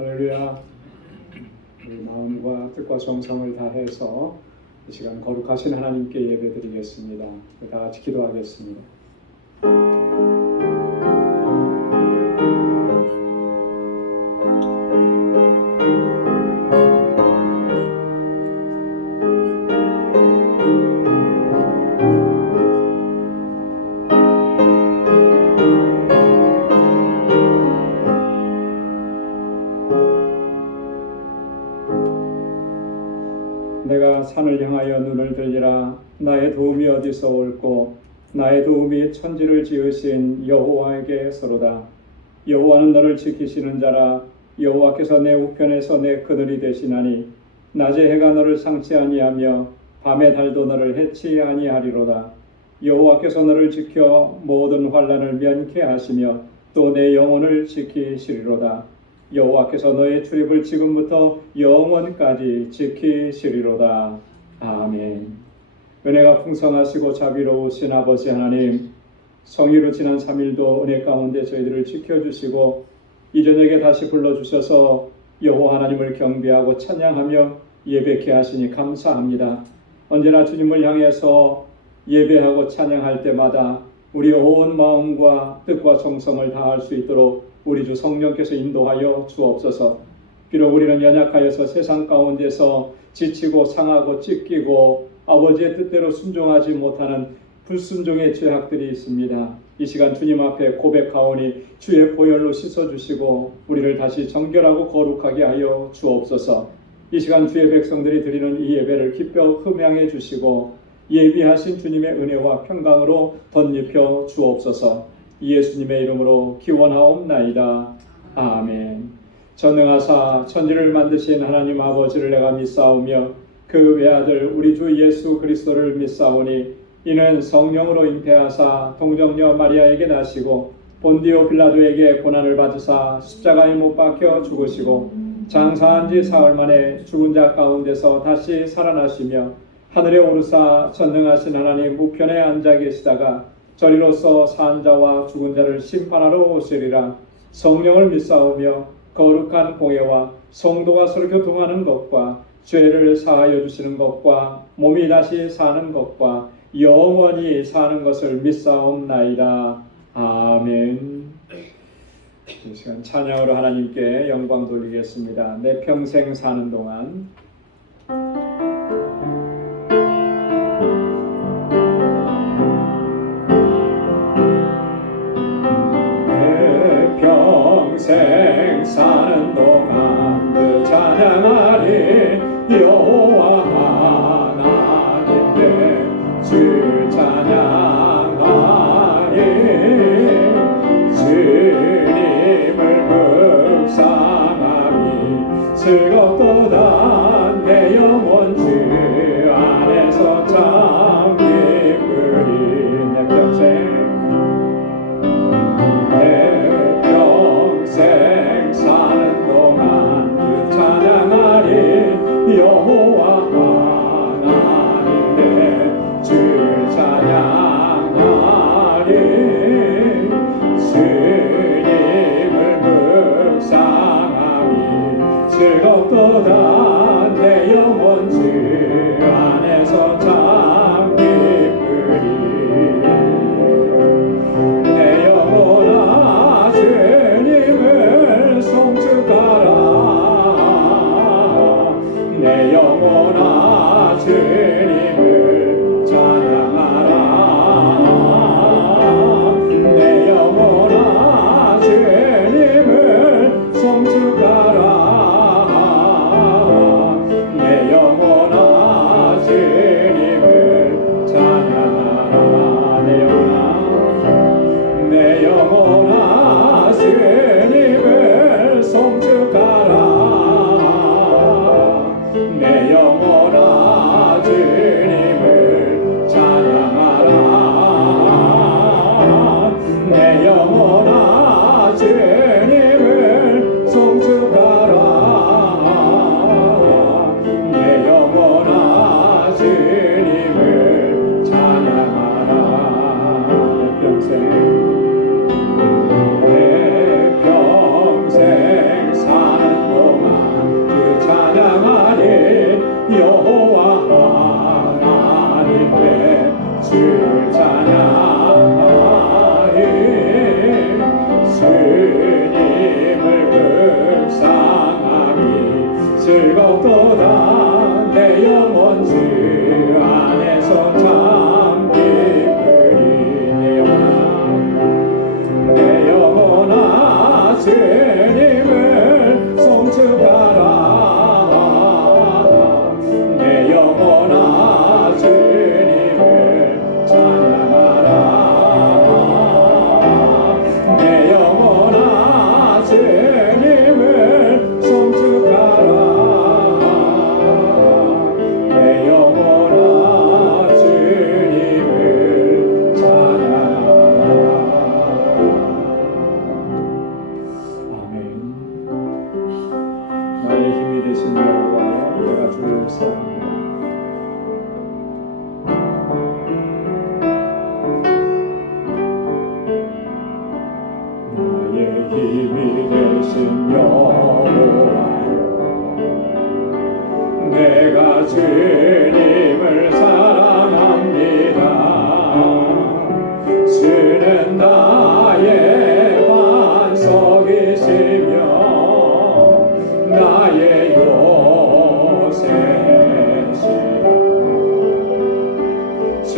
할렐루야. 우리 마음과 뜻과 정성을 다해서 이 시간 거룩하신 하나님께 예배드리겠습니다. 다 같이 기도하겠습니다. 내가 산을 향하여 눈을 들리라. 나의 도움이 어디서 올꼬? 나의 도움이 천지를 지으신 여호와에게서로다. 여호와는 너를 지키시는 자라. 여호와께서 내 우편에서 내 그늘이 되시나니 낮에 해가 너를 상치 아니하며 밤에 달도 너를 해치 아니하리로다. 여호와께서 너를 지켜 모든 환난을 면케 하시며 또 내 영혼을 지키시리로다. 여호와께서 너의 출입을 지금부터 영원까지 지키시리로다. 아멘. 은혜가 풍성하시고 자비로우신 아버지 하나님, 성의로 지난 3일도 은혜 가운데 저희들을 지켜주시고 이 저녁에 다시 불러주셔서 여호와 하나님을 경배하고 찬양하며 예배케 하시니 감사합니다. 언제나 주님을 향해서 예배하고 찬양할 때마다 우리 온 마음과 뜻과 정성을 다할 수 있도록 우리 주 성령께서 인도하여 주옵소서. 비록 우리는 연약하여서 세상 가운데서 지치고 상하고 찢기고 아버지의 뜻대로 순종하지 못하는 불순종의 죄악들이 있습니다. 이 시간 주님 앞에 고백하오니 주의 보혈로 씻어주시고 우리를 다시 정결하고 거룩하게 하여 주옵소서. 이 시간 주의 백성들이 드리는 이 예배를 기뻐 흠양해 주시고 예비하신 주님의 은혜와 평강으로 덧입혀 주옵소서. 예수님의 이름으로 기원하옵나이다. 아멘. 전능하사 천지를 만드신 하나님 아버지를 내가 믿사오며 그 외아들 우리 주 예수 그리스도를 믿사오니 이는 성령으로 잉태하사 동정녀 마리아에게 나시고 본디오 빌라도에게 고난을 받으사 십자가에 못 박혀 죽으시고 장사한 지 사흘 만에 죽은 자 가운데서 다시 살아나시며 하늘에 오르사 전능하신 하나님 우편에 앉아 계시다가 저리로서 산 자와 죽은 자를 심판하러 오시리라. 성령을 믿사오며 거룩한 공예와 성도가 서로 교통하는 것과 죄를 사하여 주시는 것과 몸이 다시 사는 것과 영원히 사는 것을 믿사옵나이다. 아멘. 이 시간 찬양으로 하나님께 영광 돌리겠습니다. 내 평생 사는 동안 평생 사는 동안 그 찬양하리 여호와 하나님께 주를 찬양하리 주님을 묵상하니 즐겁도다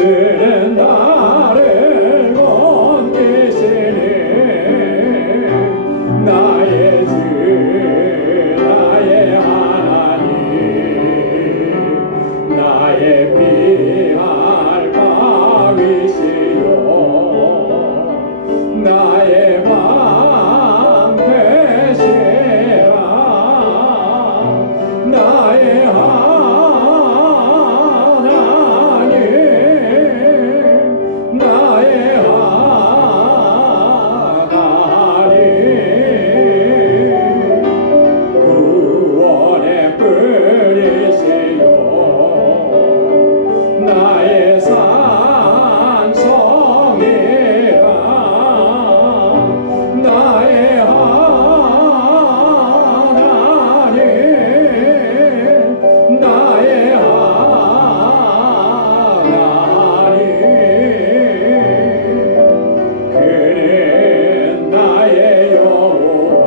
주는 나를 건지시니 나의 주 나의 하나님 나의 피할 바위시요 나의 방패시라 나의 하나님 나의 하나님 구원의 뿌리시요 나의 산성이라 나의 하나님 나의 하나님 그는 나의 여호와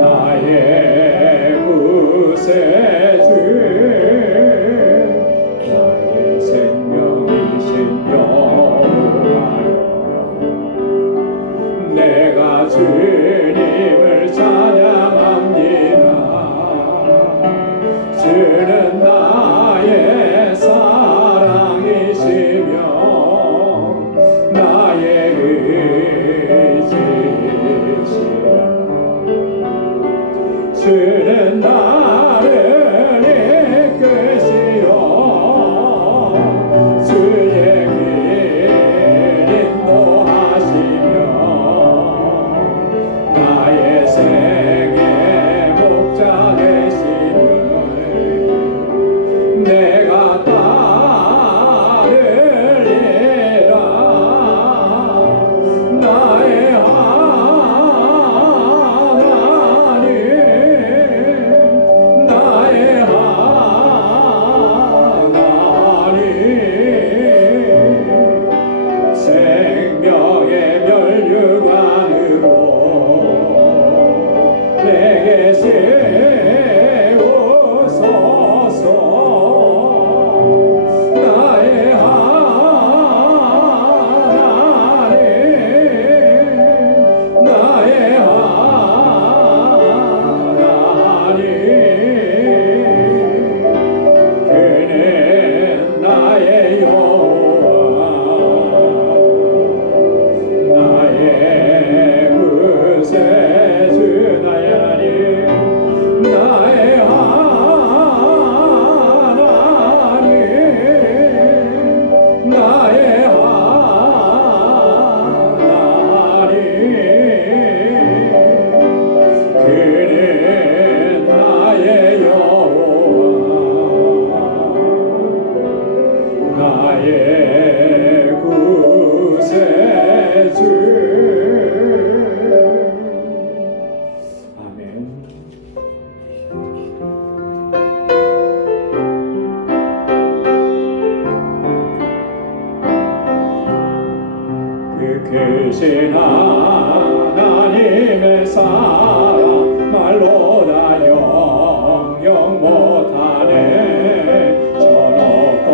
나의 구세주 나의 생명이신 여호와여 내가 주님을 찬양합니다 주는 나의 사랑이시며 나의 의지시라 주는 나를 이끄시어 주의 길 인도하시며 나의 생의 목자 되시는 내가 따르리라 나의 하나님 나의 하나님 생명의 멸류관으로 내게 세우소서 나의 하나님 나의 하나님 그는 나의 여호와 나의 구세주 나의 하나님 나의 하나님 나의 하나님 그는 나의 여호와 나의 구세주 아멘. 그 크신 하나님의 사랑 말로 다 영영 못하네 저 높고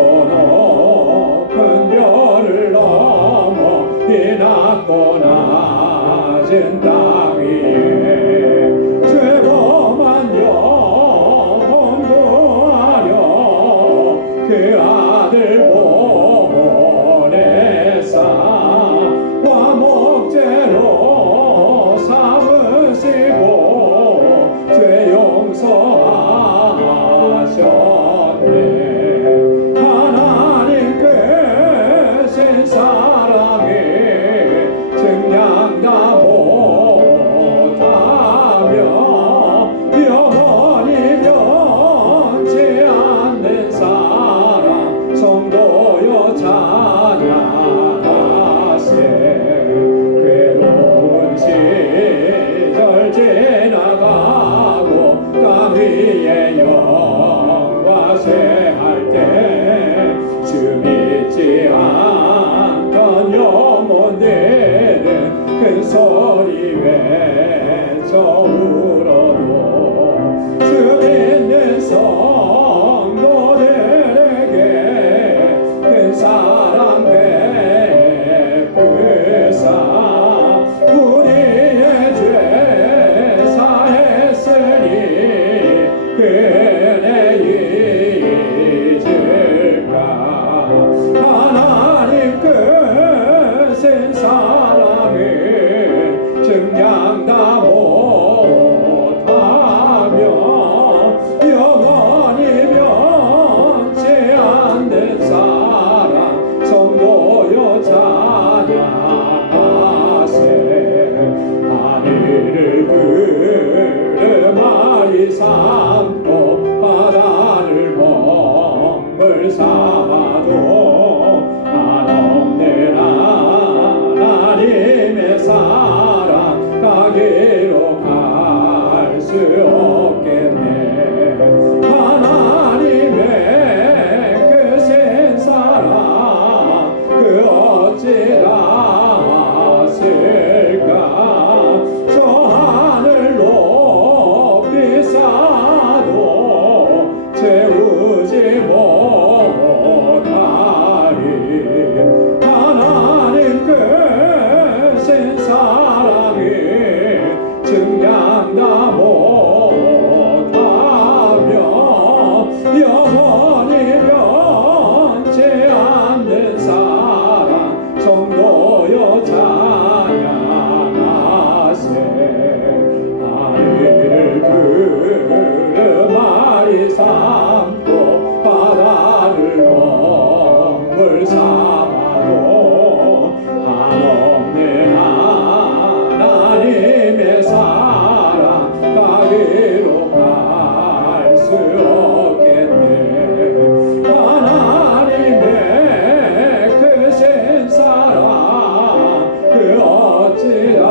높은 별을 넘어 이 낮고 낮은 땅 위에 죄범한 영혼 구하려 그 아들 보내사 화목제로 삼으시고 죄 용서하셨네 하나님 크신 사랑에 증량 다 채우지 못하리. 하나님 크신 사랑이 증량다 못하며 영원히 변치 않는 사랑 성도여 찬양하세. 하늘을 두루마리 삼고 바다를 먹물 삼아도 한없는 하나님의 사랑 가기로 갈 수 없겠네. 하나님의 크신 사랑 그 어찌하실까.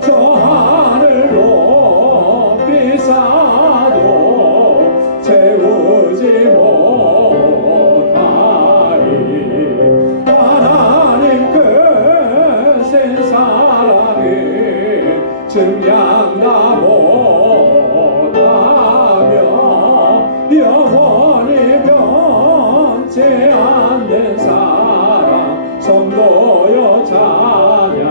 저 하늘 높이 사도 채우지 못하리. 하나님 크신 사랑이 증량다 못하며 영원히 변치 않는 사랑 성도여 찬양하세.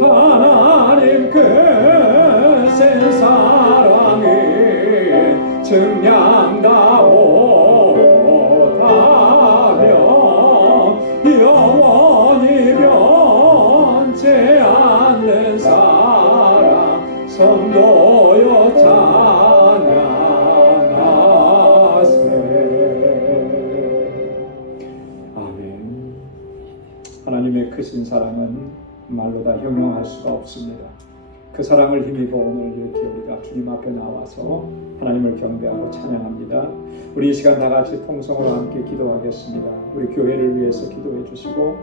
하나님 크신 사랑이 증량다 못하며 영원히 변치 않는 사랑 성도여 찬양하세. 아멘. 하나님의 크신 사랑은 말로 다 형용할 수가 없습니다. 그 사랑을 힘입어 오늘 이렇게 우리가 주님 앞에 나와서 하나님을 경배하고 찬양합니다. 우리 이 시간 다 같이 통성으로 함께 기도하겠습니다. 우리 교회를 위해서 기도해 주시고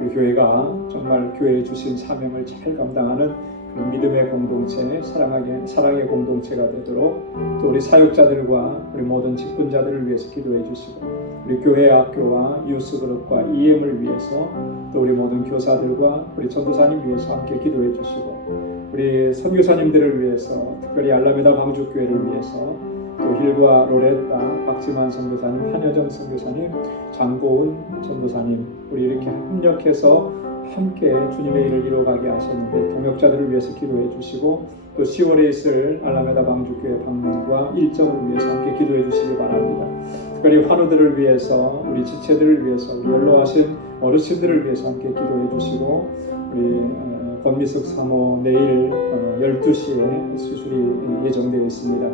우리 교회가 정말 교회에 주신 사명을 잘 감당하는 그런 믿음의 공동체, 사랑의 공동체가 되도록 또 우리 사역자들과 우리 모든 직분자들을 위해서 기도해 주시고 우리 교회 학교와 유스그룹과 EM을 위해서 또 우리 모든 교사들과 우리 전도사님 위해서 함께 기도해 주시고 우리 선교사님들을 위해서 특별히 알라메다 방주교회를 위해서 또 힐과 로레타, 박지만 선교사님, 한여정 선교사님, 장고은 전도사님 우리 이렇게 협력해서 함께 주님의 일을 이루어가게 하셨는데 동역자들을 위해서 기도해 주시고 또 10월에 있을 알라메다 방주교회 방문과 일정을 위해서 함께 기도해 주시기 바랍니다. 특별히 환우들을 위해서 우리 지체들을 위해서 우리 연로하신 어르신들을 위해서 함께 기도해 주시고 우리 권미숙 사모 내일 12시에 수술이 예정되어 있습니다.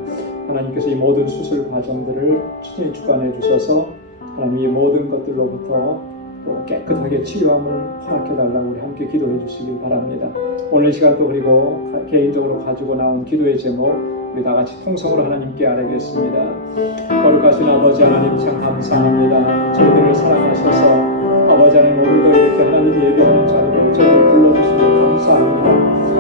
하나님께서 이 모든 수술 과정들을 친히 주관해 주셔서 하나님 이 모든 것들로부터 또 깨끗하게 치유함을 허락해 달라고 우리 함께 기도해 주시길 바랍니다. 오늘 시간도 그리고 개인적으로 가지고 나온 기도의 제목 우리 다 같이 통성으로 하나님께 아뢰겠습니다. 거룩하신 아버지 하나님 참 감사합니다. 저희들을 사랑하셔서 아버지 하나님 오늘도 이렇게 하나님 예배하는 자리로 저희를 불러주시니 감사합니다.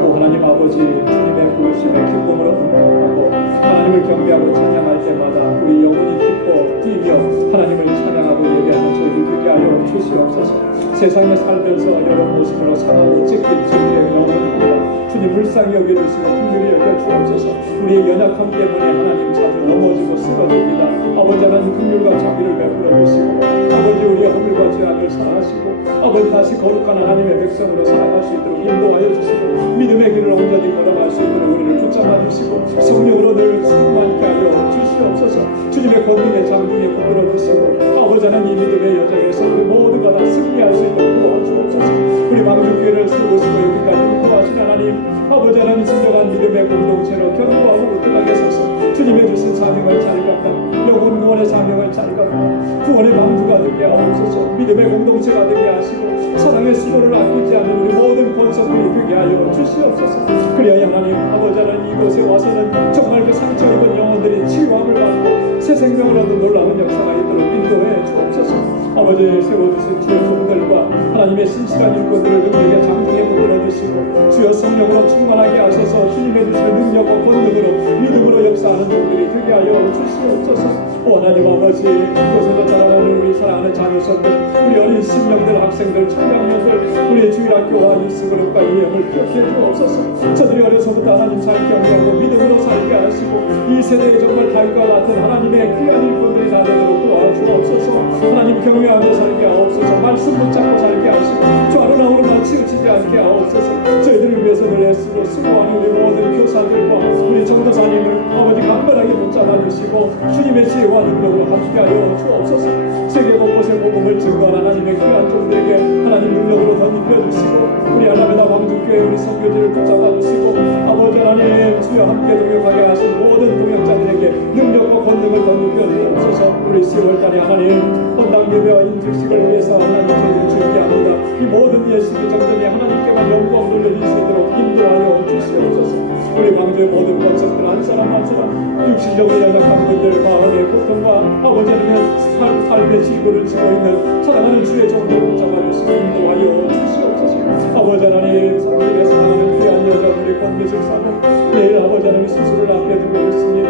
오 하나님 아버지 주님의 부르심에 기쁨으로 응답하고 하나님을 경배하고 찬양할 때마다 우리 영혼이 기뻐 뛰며 하나님을 찬양하고 예배하는 저희들 되게 하여 주시옵소서. 세상에 살면서 여러 모습으로 살아오고 찢긴 저희의 영혼입니다. 주님 불쌍히 여겨주시고 긍휼히 여겨주옵소서. 우리의 연약함 때문에 하나님 자주 넘어지고 쓰러집니다. 아버지 하나님 긍휼과 자비를 베풀어 주시고 아버지 우리의 허물과 죄악을 사하시고 아버지 다시 거룩한 하나님의 백성으로 살아갈 수 있도록 인도하여 주시고 믿음의 길을 온전히 걸어갈 수 있도록 우리를 붙잡아 주시고 성령으로 늘 충만케 하여 주시옵소서. 주님의 권능의 장중에 붙들어 주시고 아버지 하나님 이 믿음의 여정에서 우리 모두가 다 승리할 수 있도록 도와주옵소서. 우리 방주교회를 세우시고 여기까지 인도하신 하나님 아버지 하나님 진정한 믿음의 공동체로 견고하고 우뚝하게 서서 주님의 주신 사명을 잘 감당 영혼 구원의 사명을 잘 감당 구원의 방주가 되게 하옵소서. 믿음의 공동체가 되게 하시고 사랑의 수고를 아끼지 않는 우리 모든 권속들이 되게 하여 주시옵소서. 그래야 하나님 아버지 하나님 이곳에 와서는 정말 그 상처 입은 영혼들이 치유함을 받고 새 생명을 얻는 놀라운 역사가 있도록 인도해 주옵소서. 아버지 세워주신 주의 종들과 하나님의 신실한 일꾼들을 능력의 장중에 붙들어 주시고 주여 성령으로 충만하게 하셔서 주님의 주신 능력과 권능으로 믿음으로 역사 역사하는 종들이 되게 하여 주시옵소서. 하나님 아버지, 그곳에서 자라나는 우리 사랑하는 자녀선들, 우리 어린 심령들, 학생들, 청년들, 우리의 주일학교와 유스그룹과 이행을 기억해 주옵소서. 저들이 어려서부터 하나님 잘 경외하고 믿음으로 살게 하시고 이 세대에 정말 달과 같은 하나님의 귀한 일꾼들이 다 되도록 도와주옵소서. 하나님 경외하며 살게 하옵소서. 말씀 붙잡고 살게 하시고 좌로나 우로나 치우치지 않게 하옵소서. 저희들을 위해서 늘 애쓰고 수고하는 우리 모든 교사들과 우리 전도사님을 아버지 강건하게 붙잡아 주시고 주님의 지혜와 능력으로 함께하여 주옵소서. 세계 곳곳에 복음을 증거하는 하나님의 귀한 종들에게 하나님 능력으로 더 입혀주시고 우리 알라메다 왕족교회 우리 선교지를 붙잡아 주시고 아버지 하나님 주여 함께 동역하게 하신 모든 동역자들에게 능력과 권능을 더 입혀주옵소서. 우리 10월달에 하나님 헌당 예배와 인증식을 위해서 하나님 저희를 준비합니다. 이 모든 예식이 정전히 하나님께만 영광 돌려질 수 있도록 인도하여 주시옵소서. 우리 광주의 모든 권속들 한 사람 한 사람 육신적으로 연약한 분들 마음의 고통과 아버지 하나님의 삶의 질고를 지고 있는 사랑하는 주의 종들 붙잡아주시고 인도하여 주시옵소서. 아버지 하나님 삶에 사랑하는 귀한 여자분의 권미숙 사는 내일 아버지 하나님 수술을 앞에 두고 있습니다.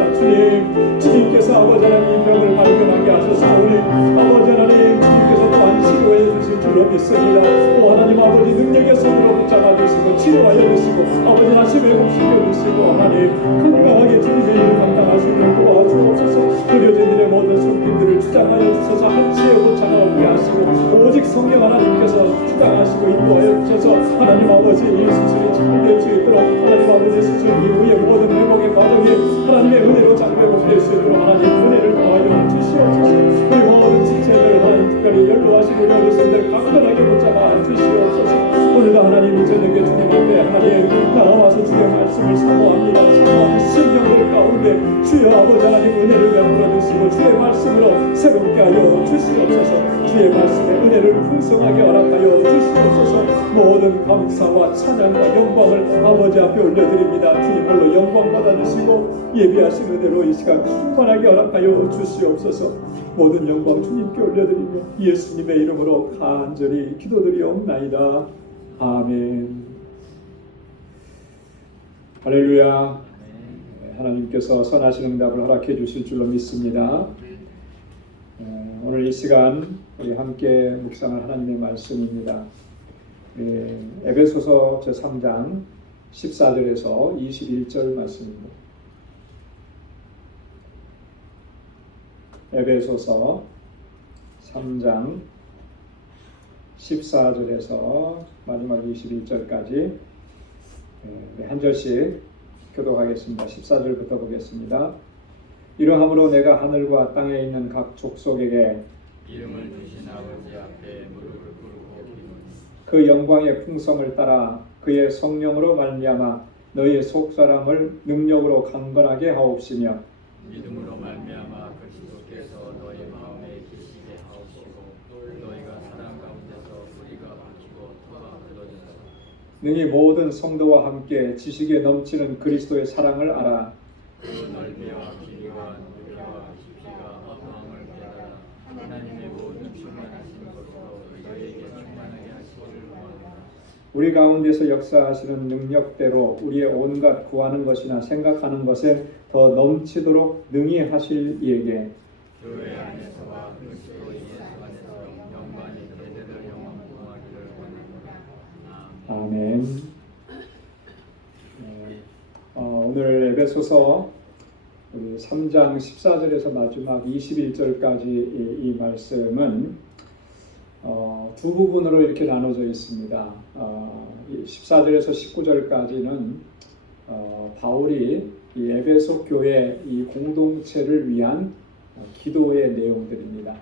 주님께서 아버지 하나님 이 병을 발견하게 하셔서 오늘 아버지 하나님 주님께서 또한 치료해 주실 줄로 믿습니다. 오 하나님 아버지 능력의 손으로 붙잡아 주시고 치료하여 주시고 아버지 다시 회복시켜 주시고 하나님 건강하게 주님의 일을 감당하시는 도와주옵소서. 의료진 일의 모든 손길들을 주장하여 주셔서 한치의 오차가 없게 하시고 오직 성령 하나님께서 주장하시고 인도하여 주셔서 하나님 아버지 이 수술이 잘 될 수 있도록 하나님 아버지 수술 이후의 모든 회복의 과정이 하나님의 은혜로 잘 회복될 수 있도록 하나님 은혜를 더하여 주시옵소서. 우리 모든 지체들 하나님 특별히 연로하신 우리 어르신들 강건하게 붙잡아 주시옵소서. 오늘도 하나님 이 저녁에 주님 앞에 하나님 나와서 주의 말씀을 사모합니다. 사모하는 심령들 가운데 주여 아버지 하나님 은혜를 베풀어 주시고 주의 말씀으로 새롭게 하여 주시옵소서. 주의 말씀의 은혜를 풍성하게 허락하여 주시옵소서. 모든 감사와 찬양과 영광을 아버지 앞에 올려드립니다. 주님 홀로 영광 받아주시고 예비하신 은혜로 이 시간 충만하게 허락하여 주시옵소서. 모든 영광 주님께 올려드리며 예수님의 이름으로 간절히 기도드리옵나이다. 아멘. 할렐루야. 하나님께서 선하신 응답을 허락해 주실 줄로 믿습니다. 오늘 이 시간 우리 함께 묵상할 하나님의 말씀입니다. 에베소서 제3장 14절에서 21절 말씀입니다. 에베소서 3장 14절에서 마지막 21절까지 한 절씩 교독하겠습니다. 14절부터 보겠습니다. 이러함으로 내가 하늘과 땅에 있는 각 족속에게 이름을 주신 아버지 앞에 무릎을 꿇고 기도하니 그 영광의 풍성을 따라 그의 성령으로 말미암아 너희의 속사람을 능력으로 강건하게 하옵시며 믿음으로 말미암아 그리스도께서 너희 마음에 계시게 하옵시고 너희가 사랑 가운데서 뿌리가 박히고 터가 굳어져서 능히 모든 성도와 함께 지식에 넘치는 그리스도의 사랑을 알아 그 넓이와 길이와 높이와 깊이가 어떠함을 깨달아 하나님의 모든 충만하신 것으로 너희에게 충만하게 하시기를 원하노라. 우리 가운데서 역사하시는 능력대로 우리의 온갖 구하는 것이나 생각하는 것에 더 넘치도록 능히 하실 이에게 교회 안에서와 그리스도 예수 안에서 영광이 대대로 영원하기를 원하노라. 아멘. 오늘 에베소서 3장 14절에서 마지막 21절까지 이 말씀은 두 부분으로 이렇게 나눠져 있습니다. 14절에서 19절까지는 바울이 이 에베소 교회 이 공동체를 위한 기도의 내용들입니다.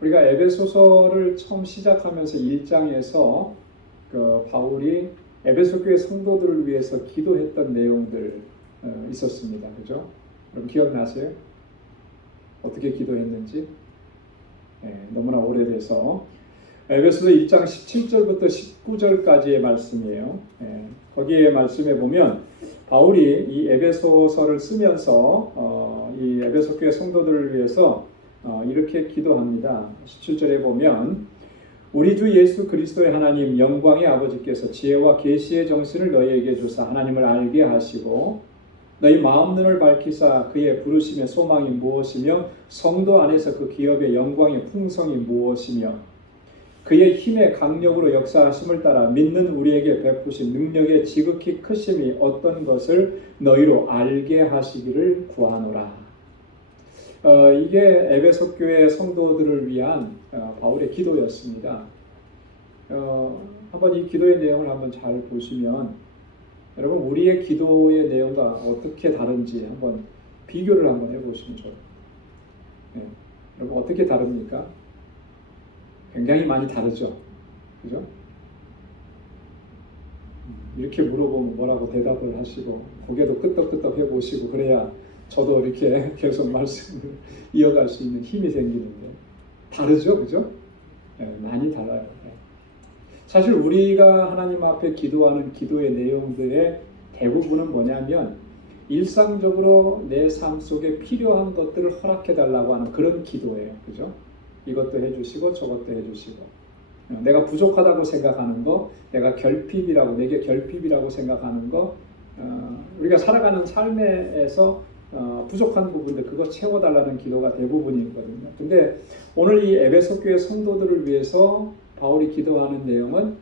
우리가 에베소서를 처음 시작하면서 1장에서 바울이 에베소 교회 성도들을 위해서 기도했던 내용들 있었습니다. 그죠? 여러분 기억나세요? 어떻게 기도했는지? 너무나 오래돼서 에베소서 1장 17절부터 19절까지의 말씀이에요. 거기에 말씀에 보면 바울이 이 에베소서를 쓰면서 이 에베소 교회 성도들을 위해서 이렇게 기도합니다. 17절에 보면 우리 주 예수 그리스도의 하나님 영광의 아버지께서 지혜와 계시의 정신을 너희에게 주사 하나님을 알게 하시고 너희 마음 눈을 밝히사 그의 부르심의 소망이 무엇이며 성도 안에서 그 기업의 영광의 풍성이 무엇이며 그의 힘의 강력으로 역사하심을 따라 믿는 우리에게 베푸신 능력의 지극히 크심이 어떤 것을 너희로 알게 하시기를 구하노라. 이게 에베소 교회 성도들을 위한 바울의 기도였습니다. 한번 이 기도의 내용을 한번 잘 보시면 여러분 우리의 기도의 내용과 어떻게 다른지 한번 비교를 한번 해보시면 좋아요. 네. 여러분 어떻게 다릅니까? 굉장히 많이 다르죠. 그죠? 이렇게 물어보면 뭐라고 대답을 하시고 고개도 끄덕끄덕 해보시고 그래야 저도 이렇게 계속 말씀을 이어갈 수 있는 힘이 생기는데 다르죠, 그죠? 네, 많이 달라요. 네. 사실 우리가 하나님 앞에 기도하는 기도의 내용들의 대부분은 뭐냐면 일상적으로 내 삶 속에 필요한 것들을 허락해 달라고 하는 그런 기도예요, 그죠? 이것도 해주시고 저것도 해주시고 내가 부족하다고 생각하는 거, 내가 내게 결핍이라고 생각하는 거, 우리가 살아가는 삶에서 부족한 부분들 그거 채워달라는 기도가 대부분이거든요. 근데 오늘 이 에베소 교회 성도들을 위해서 바울이 기도하는 내용은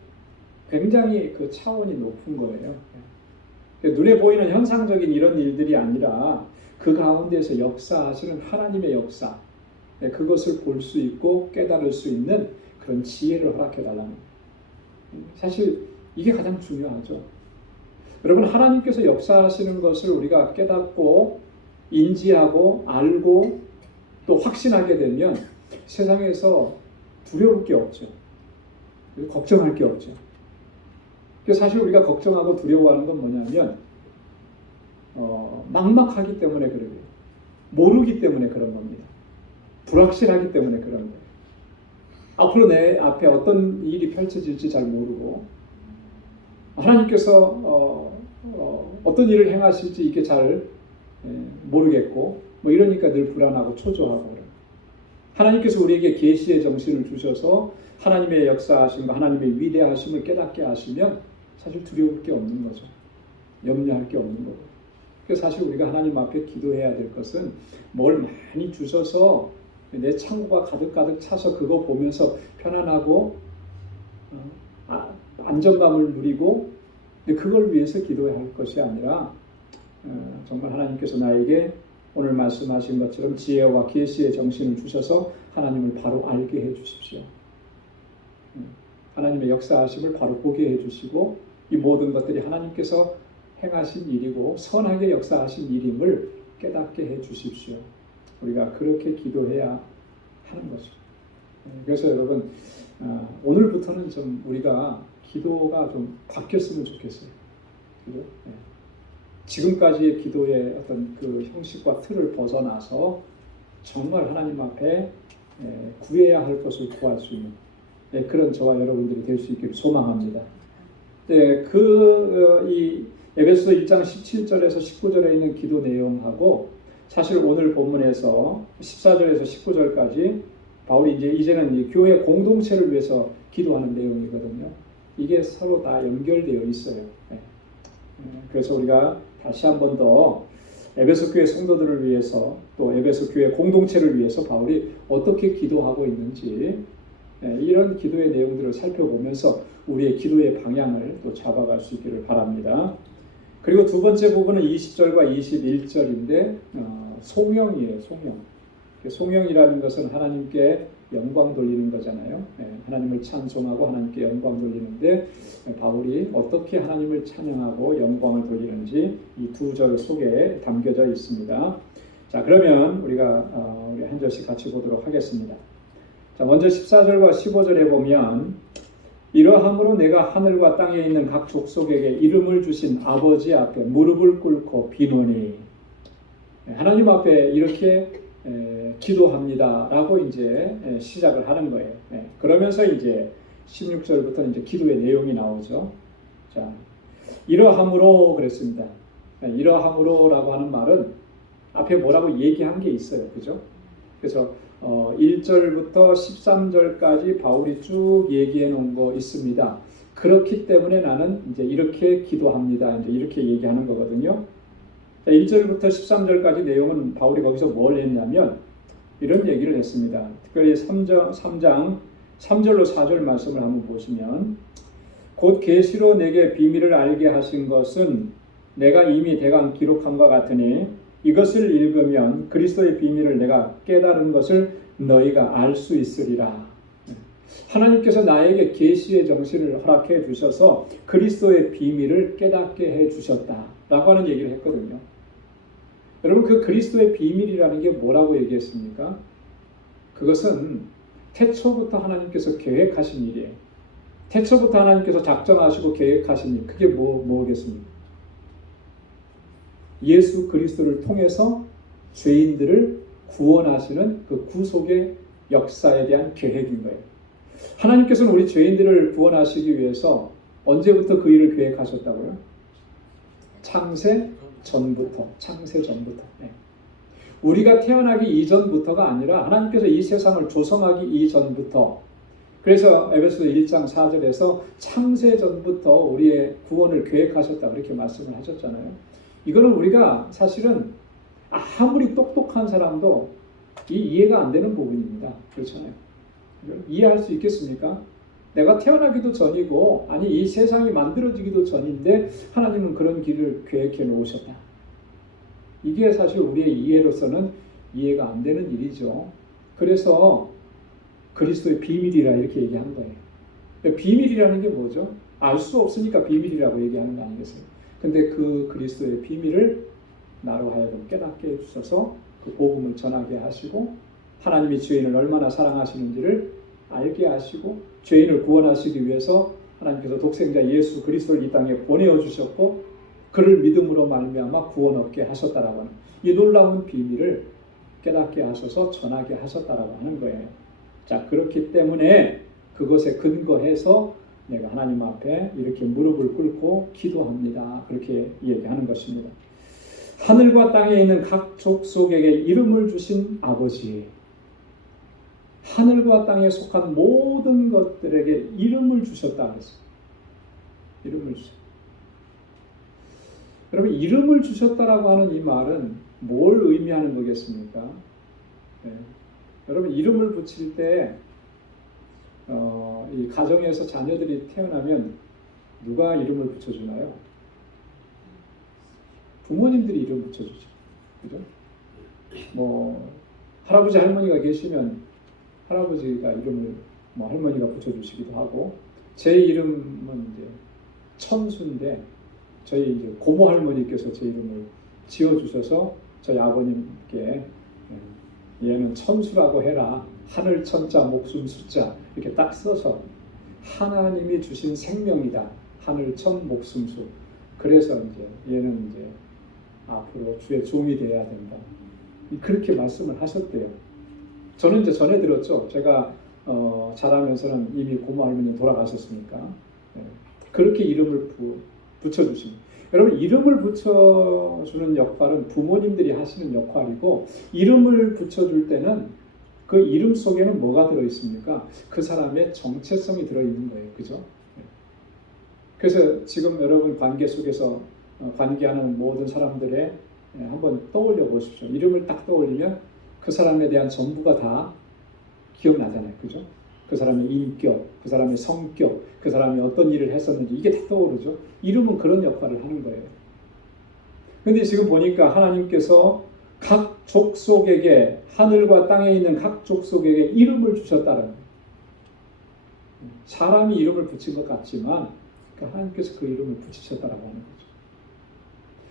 굉장히 그 차원이 높은 거예요. 눈에 보이는 현상적인 이런 일들이 아니라 그 가운데서 역사하시는 하나님의 역사, 그것을 볼 수 있고 깨달을 수 있는 그런 지혜를 허락해달라는 거예요. 사실 이게 가장 중요하죠. 여러분 하나님께서 역사하시는 것을 우리가 깨닫고 인지하고 알고 또 확신하게 되면 세상에서 두려울 게 없죠. 걱정할 게 없죠. 사실 우리가 걱정하고 두려워하는 건 뭐냐면 막막하기 때문에 그래요. 모르기 때문에 그런 겁니다. 불확실하기 때문에 그런 거예요. 앞으로 내 앞에 어떤 일이 펼쳐질지 잘 모르고 하나님께서 어떤 일을 행하실지 이게 잘 모르겠고 뭐 이러니까 늘 불안하고 초조하고 그래요. 하나님께서 우리에게 계시의 정신을 주셔서 하나님의 역사하심과 하나님의 위대하심을 깨닫게 하시면 사실 두려울 게 없는 거죠. 염려할 게 없는 거고. 그래서 사실 우리가 하나님 앞에 기도해야 될 것은 뭘 많이 주셔서 내 창고가 가득가득 차서 그거 보면서 편안하고 안정감을 누리고 그걸 위해서 기도해야 할 것이 아니라 정말 하나님께서 나에게 오늘 말씀하신 것처럼 지혜와 계시의 정신을 주셔서 하나님을 바로 알게 해 주십시오. 하나님의 역사하심을 바로 보게 해 주시고 이 모든 것들이 하나님께서 행하신 일이고 선하게 역사하신 일임을 깨닫게 해 주십시오. 우리가 그렇게 기도해야 하는 거죠. 그래서 여러분 오늘부터는 좀 우리가 기도가 좀 바뀌었으면 좋겠어요. 그죠? 지금까지의 기도의 어떤 그 형식과 틀을 벗어나서 정말 하나님 앞에 구해야 할 것을 구할 수 있는 그런 저와 여러분들이 될 수 있기를 소망합니다. 이 에베소 1장 17절에서 19절에 있는 기도 내용하고 사실 오늘 본문에서 14절에서 19절까지 바울이 이제는 이 교회 공동체를 위해서 기도하는 내용이거든요. 이게 서로 다 연결되어 있어요. 그래서 우리가 다시 한 번 더 에베소 교회 성도들을 위해서 또 에베소 교회 공동체를 위해서 바울이 어떻게 기도하고 있는지 이런 기도의 내용들을 살펴보면서 우리의 기도의 방향을 또 잡아갈 수 있기를 바랍니다. 그리고 두 번째 부분은 20절과 21절인데 송영이에요. 송영이라는 것은 하나님께 영광 돌리는 거잖아요. 하나님을 찬송하고 하나님께 영광 돌리는데 바울이 어떻게 하나님을 찬양하고 영광을 돌리는지 이 두 절 속에 담겨져 있습니다. 자, 그러면 우리가 우리 한 절씩 같이 보도록 하겠습니다. 자, 먼저 14절과 15절에 보면 이러함으로 내가 하늘과 땅에 있는 각 족속에게 이름을 주신 아버지 앞에 무릎을 꿇고 비노니 하나님 앞에 이렇게 기도합니다라고 이제 시작을 하는 거예요. 그러면서 이제 16절부터 이제 기도의 내용이 나오죠. 자, 이러함으로 그랬습니다. 이러함으로라고 하는 말은 앞에 뭐라고 얘기한 게 있어요. 그죠? 그래서 1절부터 13절까지 바울이 쭉 얘기해 놓은 거 있습니다. 그렇기 때문에 나는 이제 이렇게 기도합니다. 이제 이렇게 얘기하는 거거든요. 자, 1절부터 13절까지 내용은 바울이 거기서 뭘 했냐면 이런 얘기를 했습니다. 특별히 3장 3절로 4절 말씀을 한번 보시면 곧 계시로 내게 비밀을 알게 하신 것은 내가 이미 대강 기록함과 같으니 이것을 읽으면 그리스도의 비밀을 내가 깨달은 것을 너희가 알 수 있으리라. 하나님께서 나에게 계시의 정신을 허락해 주셔서 그리스도의 비밀을 깨닫게 해 주셨다라고 하는 얘기를 했거든요. 여러분, 그 그리스도의 비밀이라는 게 뭐라고 얘기했습니까? 그것은 태초부터 하나님께서 계획하신 일이에요. 태초부터 하나님께서 작정하시고 계획하신 일, 그게 뭐겠습니까? 예수 그리스도를 통해서 죄인들을 구원하시는 그 구속의 역사에 대한 계획인 거예요. 하나님께서는 우리 죄인들을 구원하시기 위해서 언제부터 그 일을 계획하셨다고요? 창세 전부터. 네. 우리가 태어나기 이전부터가 아니라 하나님께서 이 세상을 조성하기 이전부터, 그래서 에베소서 1장 4절에서 창세 전부터 우리의 구원을 계획하셨다 그렇게 말씀을 하셨잖아요. 이거는 우리가 사실은 아무리 똑똑한 사람도 이해가 안 되는 부분입니다. 그렇잖아요. 이해할 수 있겠습니까? 내가 태어나기도 전이고, 아니 이 세상이 만들어지기도 전인데 하나님은 그런 길을 계획해 놓으셨다. 이게 사실 우리의 이해로서는 이해가 안 되는 일이죠. 그래서 그리스도의 비밀이라 이렇게 얘기한 거예요. 비밀이라는 게 뭐죠? 알 수 없으니까 비밀이라고 얘기하는 거 아니겠어요? 근데 그 그리스도의 비밀을 나로 하여금 깨닫게 해주셔서 그 복음을 전하게 하시고, 하나님이 죄인을 얼마나 사랑하시는지를 알게 하시고, 죄인을 구원하시기 위해서 하나님께서 독생자 예수 그리스도를 이 땅에 보내어 주셨고, 그를 믿음으로 말미암아 구원 얻게 하셨다라고 하는 이 놀라운 비밀을 깨닫게 하셔서 전하게 하셨다라고 하는 거예요. 자, 그렇기 때문에 그것에 근거해서 내가 하나님 앞에 이렇게 무릎을 꿇고 기도합니다. 그렇게 얘기하는 것입니다. 하늘과 땅에 있는 각 족속에게 이름을 주신 아버지, 하늘과 땅에 속한 모든 것들에게 이름을 주셨다 그랬어요. 이름을 주셨다. 여러분, 이름을 주셨다라고 하는 이 말은 뭘 의미하는 거겠습니까? 네. 여러분, 이름을 붙일 때 이 가정에서 자녀들이 태어나면 누가 이름을 붙여주나요? 부모님들이 이름 붙여주죠. 그죠? 뭐 할아버지 할머니가 계시면 할아버지가 이름을 할머니가 붙여주시기도 하고, 제 이름은 이제 천수인데 저희 이제 고모 할머니께서 제 이름을 지어주셔서 저희 아버님께 얘는 천수라고 해라. 하늘 천자 목숨 숫자 이렇게 딱 써서 하나님이 주신 생명이다. 하늘 천 목숨 수. 그래서 이제 얘는 이제 앞으로 주의 종이 되어야 된다. 그렇게 말씀을 하셨대요. 저는 이제 전해 들었죠. 제가 자라면서는 이미 고모 할머니 돌아가셨으니까. 네. 그렇게 이름을 붙여주십니다. 여러분, 이름을 붙여주는 역할은 부모님들이 하시는 역할이고, 이름을 붙여줄 때는 그 이름 속에는 뭐가 들어있습니까? 그 사람의 정체성이 들어있는 거예요. 그죠? 네. 그래서 지금 여러분 관계 속에서 관계하는 모든 사람들의 한번 떠올려 보십시오. 이름을 딱 떠올리면 그 사람에 대한 전부가 다 기억나잖아요. 그죠? 그 사람의 인격, 그 사람의 성격, 그 사람이 어떤 일을 했었는지 이게 다 떠오르죠. 이름은 그런 역할을 하는 거예요. 근데 지금 보니까 하나님께서 각 족속에게, 하늘과 땅에 있는 각 족속에게 이름을 주셨다는 거예요. 사람이 이름을 붙인 것 같지만 하나님께서 그 이름을 붙이셨다라고 하는 거죠.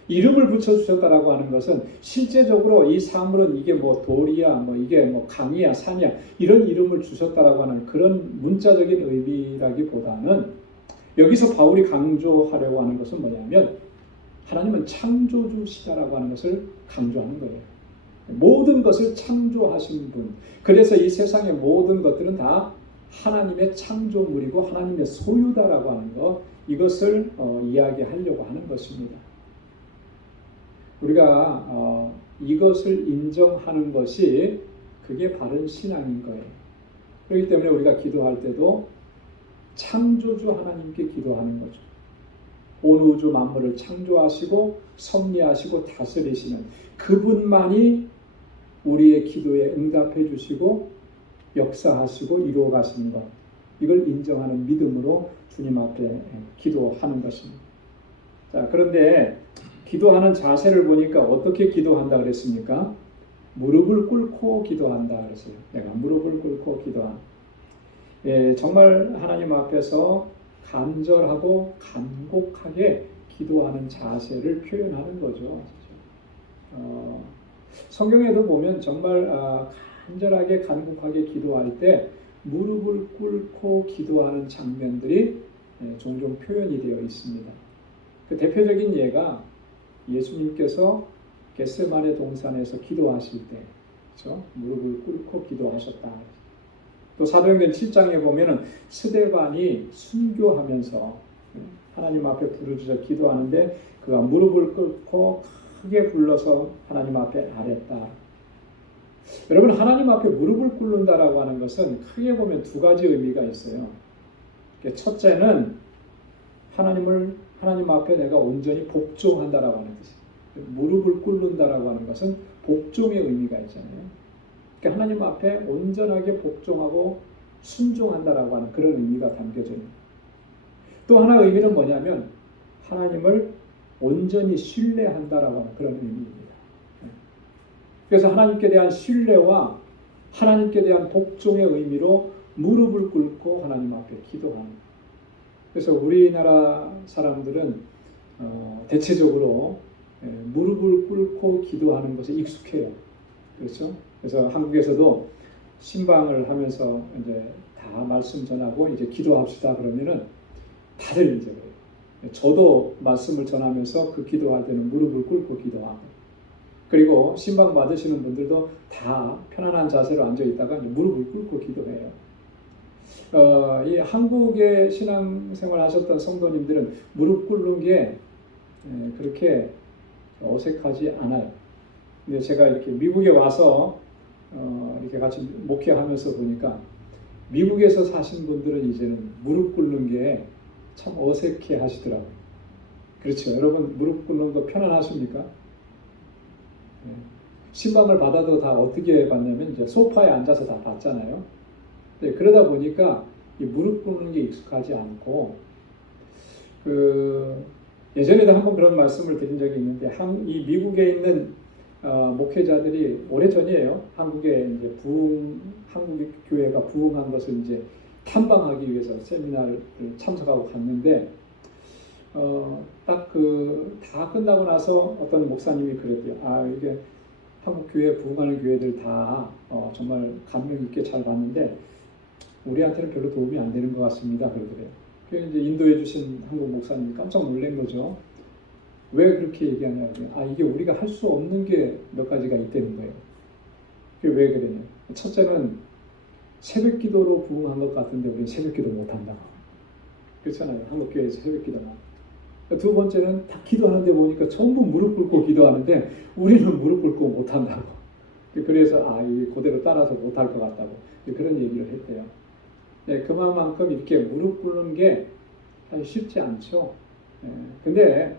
이름을 붙여주셨다라고 하는 것은 실제적으로 이 사물은 이게 뭐 돌이야, 이게 뭐 강이야, 산이야, 이런 이름을 주셨다라고 하는 그런 문자적인 의미라기보다는 여기서 바울이 강조하려고 하는 것은 뭐냐면 하나님은 창조주시다라고 하는 것을 강조하는 거예요. 모든 것을 창조하신 분. 그래서 이 세상의 모든 것들은 다 하나님의 창조물이고 하나님의 소유다라고 하는 것, 이것을 이야기하려고 하는 것입니다. 우리가 이것을 인정하는 것이 그게 바른 신앙인 거예요. 그렇기 때문에 우리가 기도할 때도 창조주 하나님께 기도하는 거죠. 온 우주 만물을 창조하시고 섭리하시고 다스리시는 그분만이 우리의 기도에 응답해 주시고 역사하시고 이루어 가시는 것, 이걸 인정하는 믿음으로 주님 앞에 기도하는 것입니다. 자, 그런데 기도하는 자세를 보니까 어떻게 기도한다 그랬습니까? 무릎을 꿇고 기도한다 그랬어요. 내가 무릎을 꿇고 기도한. 정말 하나님 앞에서 간절하고 간곡하게 기도하는 자세를 표현하는 거죠. 성경에도 보면 정말 간절하게 간곡하게 기도할 때 무릎을 꿇고 기도하는 장면들이 종종 표현이 되어 있습니다. 그 대표적인 예가 예수님께서 겟세마네 동산에서 기도하실 때, 그렇죠? 무릎을 꿇고 기도하셨다. 또 사도행전 7장에 보면은 스데반이 순교하면서 하나님 앞에 부르짖어 기도하는데 그가 무릎을 꿇고 크게 불러서 하나님 앞에 아랬다. 여러분, 하나님 앞에 무릎을 꿇는다라고 하는 것은 크게 보면 두 가지 의미가 있어요. 첫째는 하나님 앞에 내가 온전히 복종한다라고 하는 뜻이에요. 무릎을 꿇는다라고 하는 것은 복종의 의미가 있잖아요. 그러니까 하나님 앞에 온전하게 복종하고 순종한다라고 하는 그런 의미가 담겨져 있습니다. 또 하나의 의미는 뭐냐면 하나님을 온전히 신뢰한다라고 하는 그런 의미입니다. 그래서 하나님께 대한 신뢰와 하나님께 대한 복종의 의미로 무릎을 꿇고 하나님 앞에 기도하는. 그래서 우리나라 사람들은 대체적으로 무릎을 꿇고 기도하는 것에 익숙해요. 그렇죠? 그래서 한국에서도 신방을 하면서 이제 다 말씀 전하고 이제 기도합시다 그러면은 다들 이제 저도 말씀을 전하면서 그 기도할 때는 무릎을 꿇고 기도하고, 그리고 신방 받으시는 분들도 다 편안한 자세로 앉아 있다가 이제 무릎을 꿇고 기도해요. 이 한국의 신앙생활 하셨던 성도님들은 무릎 꿇는 게 그렇게 어색하지 않아요. 근데 제가 이렇게 미국에 와서 이렇게 같이 목회하면서 보니까 미국에서 사신 분들은 이제는 무릎 꿇는 게 참 어색해 하시더라고요. 그렇죠. 여러분, 무릎 꿇는 거 편안하십니까? 신방을 받아도 다 어떻게 받냐면 이제 소파에 앉아서 다 받잖아요. 네, 그러다 보니까 이 무릎 꿇는 게 익숙하지 않고, 예전에도 한번 그런 말씀을 드린 적이 있는데, 이 미국에 있는 목회자들이 오래전이에요. 한국에 이제 한국 교회가 부흥한 것을 이제 탐방하기 위해서 세미나를 참석하고 갔는데, 딱 다 끝나고 나서 어떤 목사님이 그랬대요. 이게 한국 교회 부흥하는 교회들 다 정말 감명 있게 잘 봤는데 우리한테는 별로 도움이 안 되는 것 같습니다. 그러더래요. 그래서 이제 인도해 주신 한국 목사님이 깜짝 놀란 거죠. 왜 그렇게 얘기하냐고요. 이게 우리가 할 수 없는 게 몇 가지가 있다는 거예요. 그게 왜 그러냐. 첫째는 새벽 기도로 부흥한 것 같은데 우리는 새벽 기도 못 한다. 그렇잖아요. 한국 교회에서 새벽 기도만. 두 번째는 다 기도하는데 보니까 전부 무릎 꿇고 기도하는데 우리는 무릎 꿇고 못 한다고. 그래서 이 그대로 따라서 못 할 것 같다고 그런 얘기를 했대요. 네, 그만큼 이렇게 무릎 꿇는 게 쉽지 않죠. 근데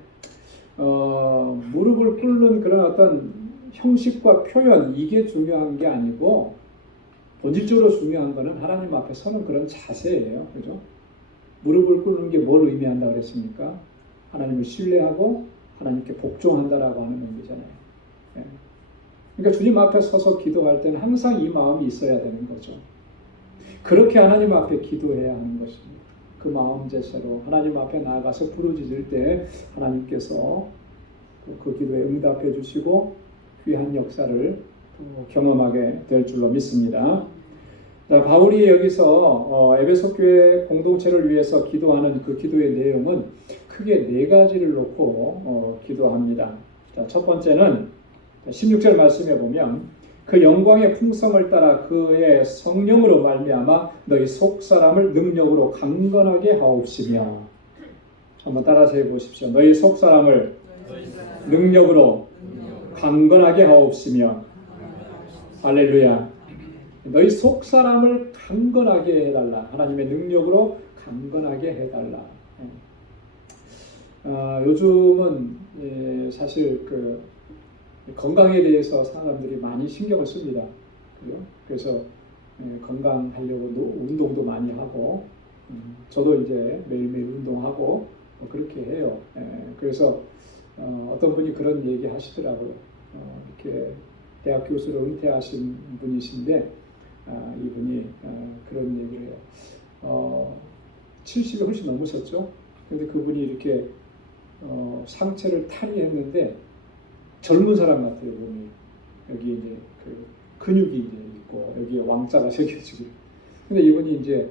무릎을 꿇는 그런 어떤 형식과 표현, 이게 중요한 게 아니고 본질적으로 중요한 것은 하나님 앞에 서는 그런 자세예요. 그죠? 무릎을 꿇는 게 뭘 의미한다 그랬습니까? 하나님을 신뢰하고 하나님께 복종한다라고 하는 의미잖아요. 그러니까 주님 앞에 서서 기도할 때는 항상 이 마음이 있어야 되는 거죠. 그렇게 하나님 앞에 기도해야 하는 것입니다. 그 마음 제세로 하나님 앞에 나아가서 부르짖을 때 하나님께서 그 기도에 응답해 주시고 귀한 역사를 경험하게 될 줄로 믿습니다. 자, 바울이 여기서 에베소 교회 공동체를 위해서 기도하는 그 기도의 내용은 크게 네 가지를 놓고 기도합니다. 자, 첫 번째는 16절 말씀에 보면 그 영광의 풍성을 따라 그의 성령으로 말미암아 너희 속사람을 능력으로 강건하게 하옵시며. 한번 따라서 해보십시오. 너희 속사람을 능력으로 강건하게 하옵시며. 할렐루야. 너희 속사람을 강건하게 해달라. 하나님의 능력으로 강건하게 해달라. 요즘은 사실 그 건강에 대해서 사람들이 많이 신경을 씁니다. 그죠? 그래서 건강하려고 운동도 많이 하고, 저도 이제 매일매일 운동하고 그렇게 해요. 그래서 어떤 분이 그런 얘기 하시더라고요. 이렇게 대학 교수로 은퇴하신 분이신데, 이분이 그런 얘기를 해요. 70이 훨씬 넘으셨죠? 근데 그분이 이렇게 상체를 탈의했는데 젊은 사람 같아요, 보니. 여기 이제 그 근육이 이제 있고 여기에 왕자가 새겨지고. 근데 이분이 이제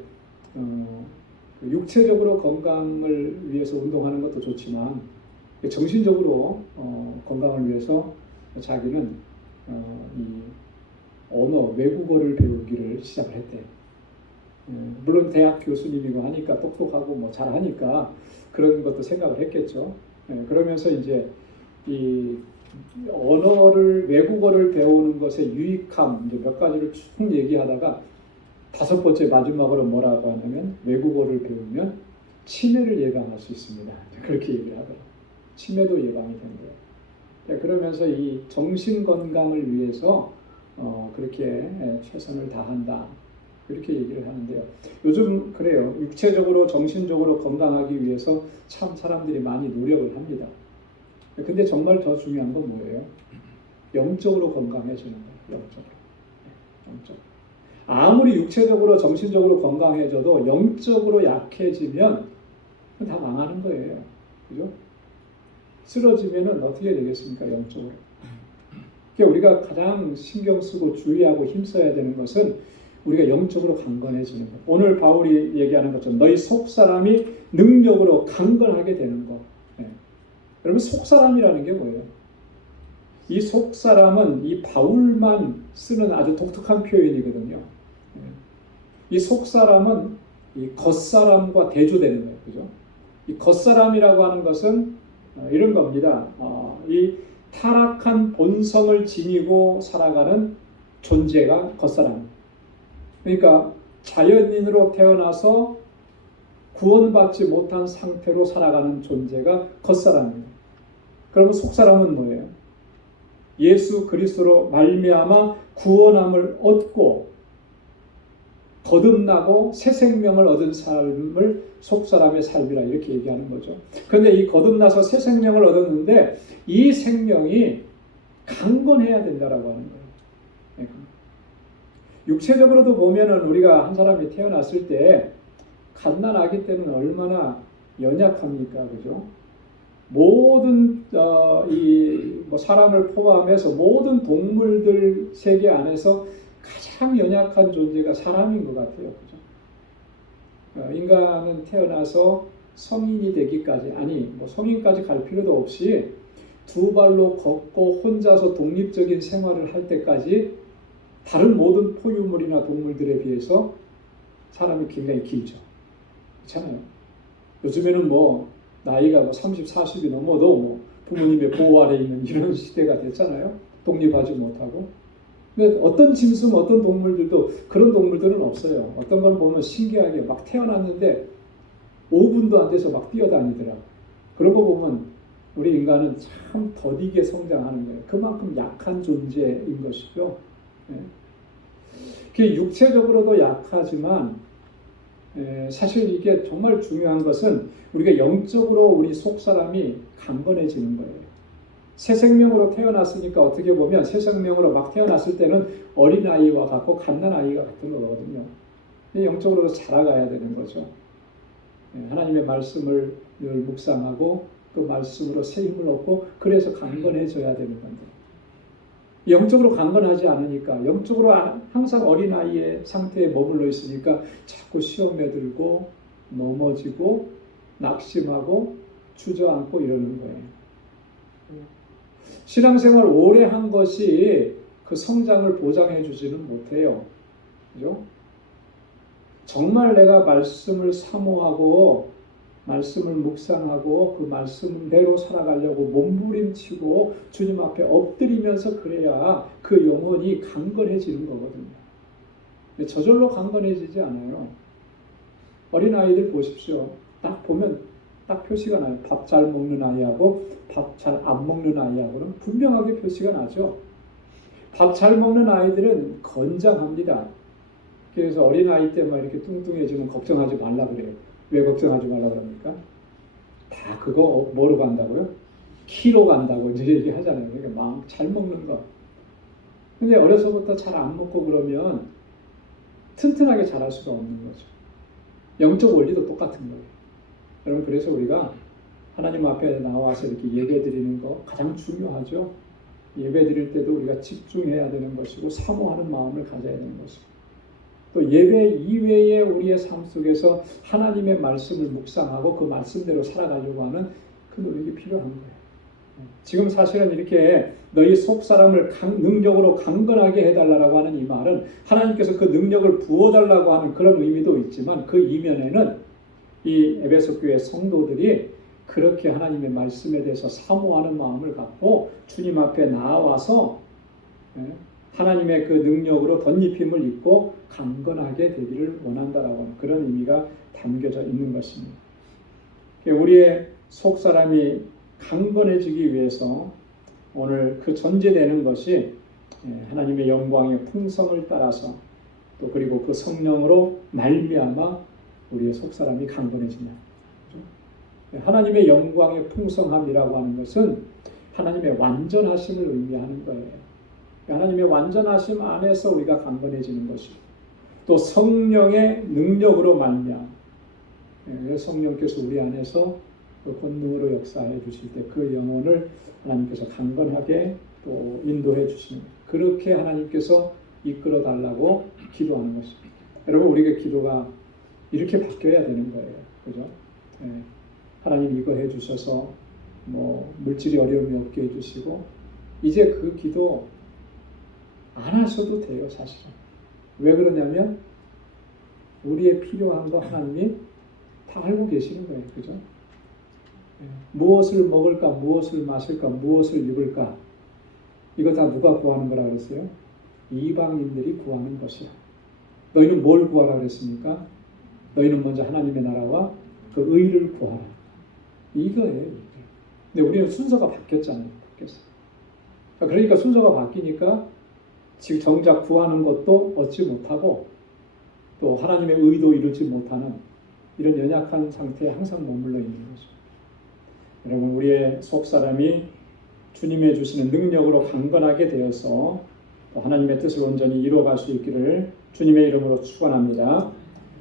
육체적으로 건강을 위해서 운동하는 것도 좋지만 정신적으로 건강을 위해서 자기는 이 언어, 외국어를 배우기를 시작을 했대요. 물론 대학 교수님이고 하니까 똑똑하고 뭐 잘하니까 그런 것도 생각을 했겠죠. 그러면서 이제 이 언어를 외국어를 배우는 것의 유익함 이제 몇 가지를 쭉 얘기하다가 5번째 마지막으로 뭐라고 하냐면 외국어를 배우면 치매를 예방할 수 있습니다. 그렇게 얘기를 하더라고요. 치매도 예방이 된대요. 그러면서 이 정신 건강을 위해서 그렇게 최선을 다한다. 이렇게 얘기를 하는데요. 요즘 그래요. 육체적으로 정신적으로 건강하기 위해서 참 사람들이 많이 노력을 합니다. 근데 정말 더 중요한 건 뭐예요? 영적으로 건강해지는 거예요. 영적으로. 아무리 육체적으로 정신적으로 건강해져도 영적으로 약해지면 다 망하는 거예요. 그죠? 쓰러지면은 어떻게 되겠습니까? 영적으로. 그러니까 우리가 가장 신경 쓰고 주의하고 힘써야 되는 것은 우리가 영적으로 강건해지는 것. 오늘 바울이 얘기하는 것처럼 너희 속사람이 능력으로 강건하게 되는 것. 여러분 속사람이라는 게 뭐예요? 이 속사람은 이 바울만 쓰는 아주 독특한 표현이거든요. 이 속사람은 이 겉사람과 대조되는 거예요. 그죠? 이 겉사람이라고 하는 것은 이런 겁니다. 이 타락한 본성을 지니고 살아가는 존재가 겉사람. 그러니까 자연인으로 태어나서 구원받지 못한 상태로 살아가는 존재가 겉사람이에요. 그러면 속사람은 뭐예요? 예수 그리스도로 말미암아 구원함을 얻고 거듭나고 새 생명을 얻은 삶을 속사람의 삶이라 이렇게 얘기하는 거죠. 그런데 이 거듭나서 새 생명을 얻었는데 이 생명이 강건해야 된다라고 하는 거예요. 육체적으로도 보면은 우리가 한 사람이 태어났을 때 갓난 아기 때는 얼마나 연약합니까, 그죠? 모든 뭐 사람을 포함해서 모든 동물들 세계 안에서 가장 연약한 존재가 사람인 것 같아요, 그죠? 인간은 태어나서 성인이 되기까지 뭐 성인까지 갈 필요도 없이 2발로 걷고 혼자서 독립적인 생활을 할 때까지 다른 모든 포유물이나 동물들에 비해서 사람이 굉장히 길죠. 그렇잖아요. 요즘에는 뭐 나이가 30, 40이 넘어도 뭐 부모님의 보호 아래 있는 이런 시대가 됐잖아요. 독립하지 못하고. 근데 어떤 짐승, 어떤 동물들도 그런 동물들은 없어요. 어떤 걸 보면 신기하게 막 태어났는데 5분도 안 돼서 막 뛰어다니더라. 그러고 보면 우리 인간은 참 더디게 성장하는 거예요. 그만큼 약한 존재인 것이죠. 육체적으로도 약하지만 사실 이게 정말 중요한 것은 우리가 영적으로 우리 속사람이 강건해지는 거예요. 새 생명으로 태어났으니까 어떻게 보면 새 생명으로 막 태어났을 때는 어린아이와 같고 갓난아이가 같은 거거든요. 영적으로 자라가야 되는 거죠. 하나님의 말씀을 늘 묵상하고 그 말씀으로 새 힘을 얻고 그래서 강건해져야 되는 건데 영적으로 강건하지 않으니까 영적으로 항상 어린아이의 상태에 머물러 있으니까 자꾸 시험에 들고 넘어지고 낙심하고 주저앉고 이러는 거예요. 신앙생활 오래 한 것이 그 성장을 보장해 주지는 못해요. 그죠? 정말 내가 말씀을 사모하고 말씀을 묵상하고 그 말씀대로 살아가려고 몸부림치고 주님 앞에 엎드리면서 그래야 그 영혼이 강건해지는 거거든요. 근데 저절로 강건해지지 않아요. 어린아이들 보십시오. 딱 보면 딱 표시가 나요. 밥 잘 먹는 아이하고 밥 잘 안 먹는 아이하고는 분명하게 표시가 나죠. 밥 잘 먹는 아이들은 건장합니다. 그래서 어린아이 때 막 이렇게 뚱뚱해지면 걱정하지 말라 그래요. 왜 걱정하지 말라 그럽니까? 다 그거 뭐로 간다고요? 키로 간다고 이제 얘기하잖아요. 그러니까 막 잘 먹는 거. 근데 어려서부터 잘 안 먹고 그러면 튼튼하게 자랄 수가 없는 거죠. 영적 원리도 똑같은 거예요. 여러분, 그래서 우리가 하나님 앞에 나와서 이렇게 예배 드리는 거 가장 중요하죠. 예배 드릴 때도 우리가 집중해야 되는 것이고 사모하는 마음을 가져야 되는 것이고, 또 예배 이외에 우리의 삶 속에서 하나님의 말씀을 묵상하고 그 말씀대로 살아가려고 하는 그 노력이 필요한 거예요. 지금 사실은 이렇게 너희 속사람을 능력으로 강건하게 해달라고 하는 이 말은 하나님께서 그 능력을 부어달라고 하는 그런 의미도 있지만, 그 이면에는 이 에베소 교회 성도들이 그렇게 하나님의 말씀에 대해서 사모하는 마음을 갖고 주님 앞에 나와서 하나님의 그 능력으로 덧입힘을 입고 강건하게 되기를 원한다라고 하는 그런 의미가 담겨져 있는 것입니다. 우리의 속사람이 강건해지기 위해서 오늘 그 전제되는 것이 하나님의 영광의 풍성을 따라서, 또 그리고 그 성령으로 말미암아 우리의 속사람이 강건해지냐. 하나님의 영광의 풍성함이라고 하는 것은 하나님의 완전하심을 의미하는 거예요. 하나님의 완전하심 안에서 우리가 강건해지는 것이고, 또 성령의 능력으로 말미암아 성령께서 우리 안에서 그 권능으로 역사해 주실 때 그 영혼을 하나님께서 강건하게 또 인도해 주시는, 그렇게 하나님께서 이끌어 달라고 기도하는 것입니다. 여러분, 우리의 기도가 이렇게 바뀌어야 되는 거예요. 그죠? 하나님 이거 해 주셔서 뭐 물질이 어려움이 없게 해 주시고, 이제 그 기도 안 하셔도 돼요, 사실은. 왜 그러냐면 우리의 필요한 거 하나님이 다 알고 계시는 거예요. 그죠? 무엇을 먹을까, 무엇을 마실까, 무엇을 입을까, 이거 다 누가 구하는 거라 그랬어요? 이방인들이 구하는 것이야. 너희는 뭘 구하라 그랬습니까? 너희는 먼저 하나님의 나라와 그 의를 구하라. 이거예요. 근데 우리는 순서가 바뀌었잖아요. 바뀌었어요. 그러니까 순서가 바뀌니까 지금 정작 구하는 것도 얻지 못하고, 또 하나님의 의도 이루지 못하는 이런 연약한 상태에 항상 머물러 있는 거죠. 여러분, 우리의 속사람이 주님의 주시는 능력으로 강건하게 되어서 하나님의 뜻을 온전히 이루어갈 수 있기를 주님의 이름으로 축원합니다.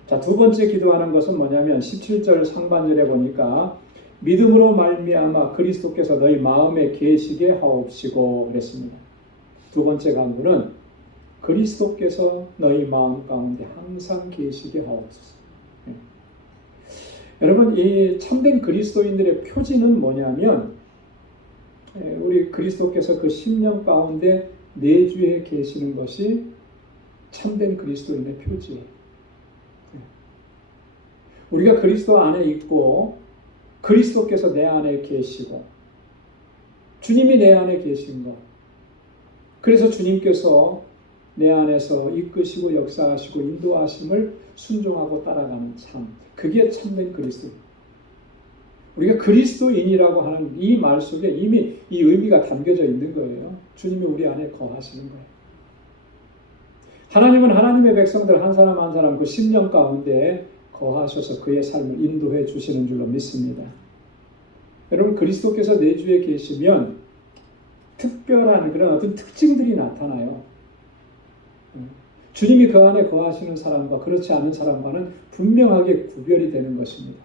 자, 두 번째 기도하는 것은 뭐냐면 17절 상반절에 보니까 믿음으로 말미암아 그리스도께서 너희 마음에 계시게 하옵시고 그랬습니다. 두 번째 간구는 그리스도께서 너희 마음 가운데 항상 계시게 하옵소서. 여러분, 이 참된 그리스도인들의 표지는 뭐냐면, 우리 그리스도께서 그 심령 가운데 내주에 계시는 것이 참된 그리스도인의 표지예요. 우리가 그리스도 안에 있고 그리스도께서 내 안에 계시고 주님이 내 안에 계신 것, 그래서 주님께서 내 안에서 이끄시고 역사하시고 인도하심을 순종하고 따라가는 삶, 그게 참된 그리스도인. 우리가 그리스도인이라고 하는 이 말 속에 이미 이 의미가 담겨져 있는 거예요. 주님이 우리 안에 거하시는 거예요. 하나님은 하나님의 백성들 한 사람 한 사람 그 심령 가운데 거하셔서 그의 삶을 인도해 주시는 줄로 믿습니다. 여러분, 그리스도께서 내 주에 계시면 특별한 그런 어떤 특징들이 나타나요. 주님이 그 안에 거하시는 사람과 그렇지 않은 사람과는 분명하게 구별이 되는 것입니다.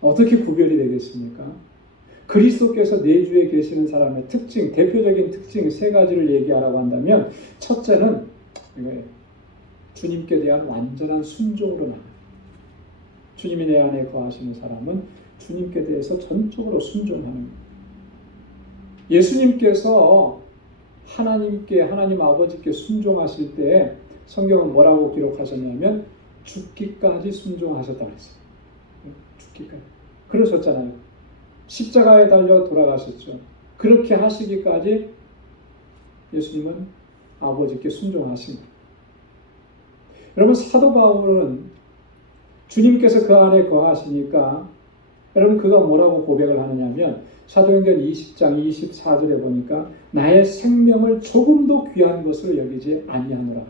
어떻게 구별이 되겠습니까? 그리스도께서 내 주에 계시는 사람의 특징, 대표적인 특징 세 가지를 얘기하라고 한다면, 첫째는 주님께 대한 완전한 순종으로 나아요. 주님이 내 안에 거하시는 사람은 주님께 대해서 전적으로 순종하는 거예요. 예수님께서 하나님 아버지께 순종하실 때 성경은 뭐라고 기록하셨냐면 죽기까지 순종하셨다고 했어요. 죽기까지. 그러셨잖아요. 십자가에 달려 돌아가셨죠. 그렇게 하시기까지 예수님은 아버지께 순종하신 거예요. 여러분, 사도 바울은 주님께서 그 안에 거하시니까 여러분 그가 뭐라고 고백을 하느냐면 사도행전 20장 24절에 보니까 나의 생명을 조금도 귀한 것으로 여기지 아니하노라.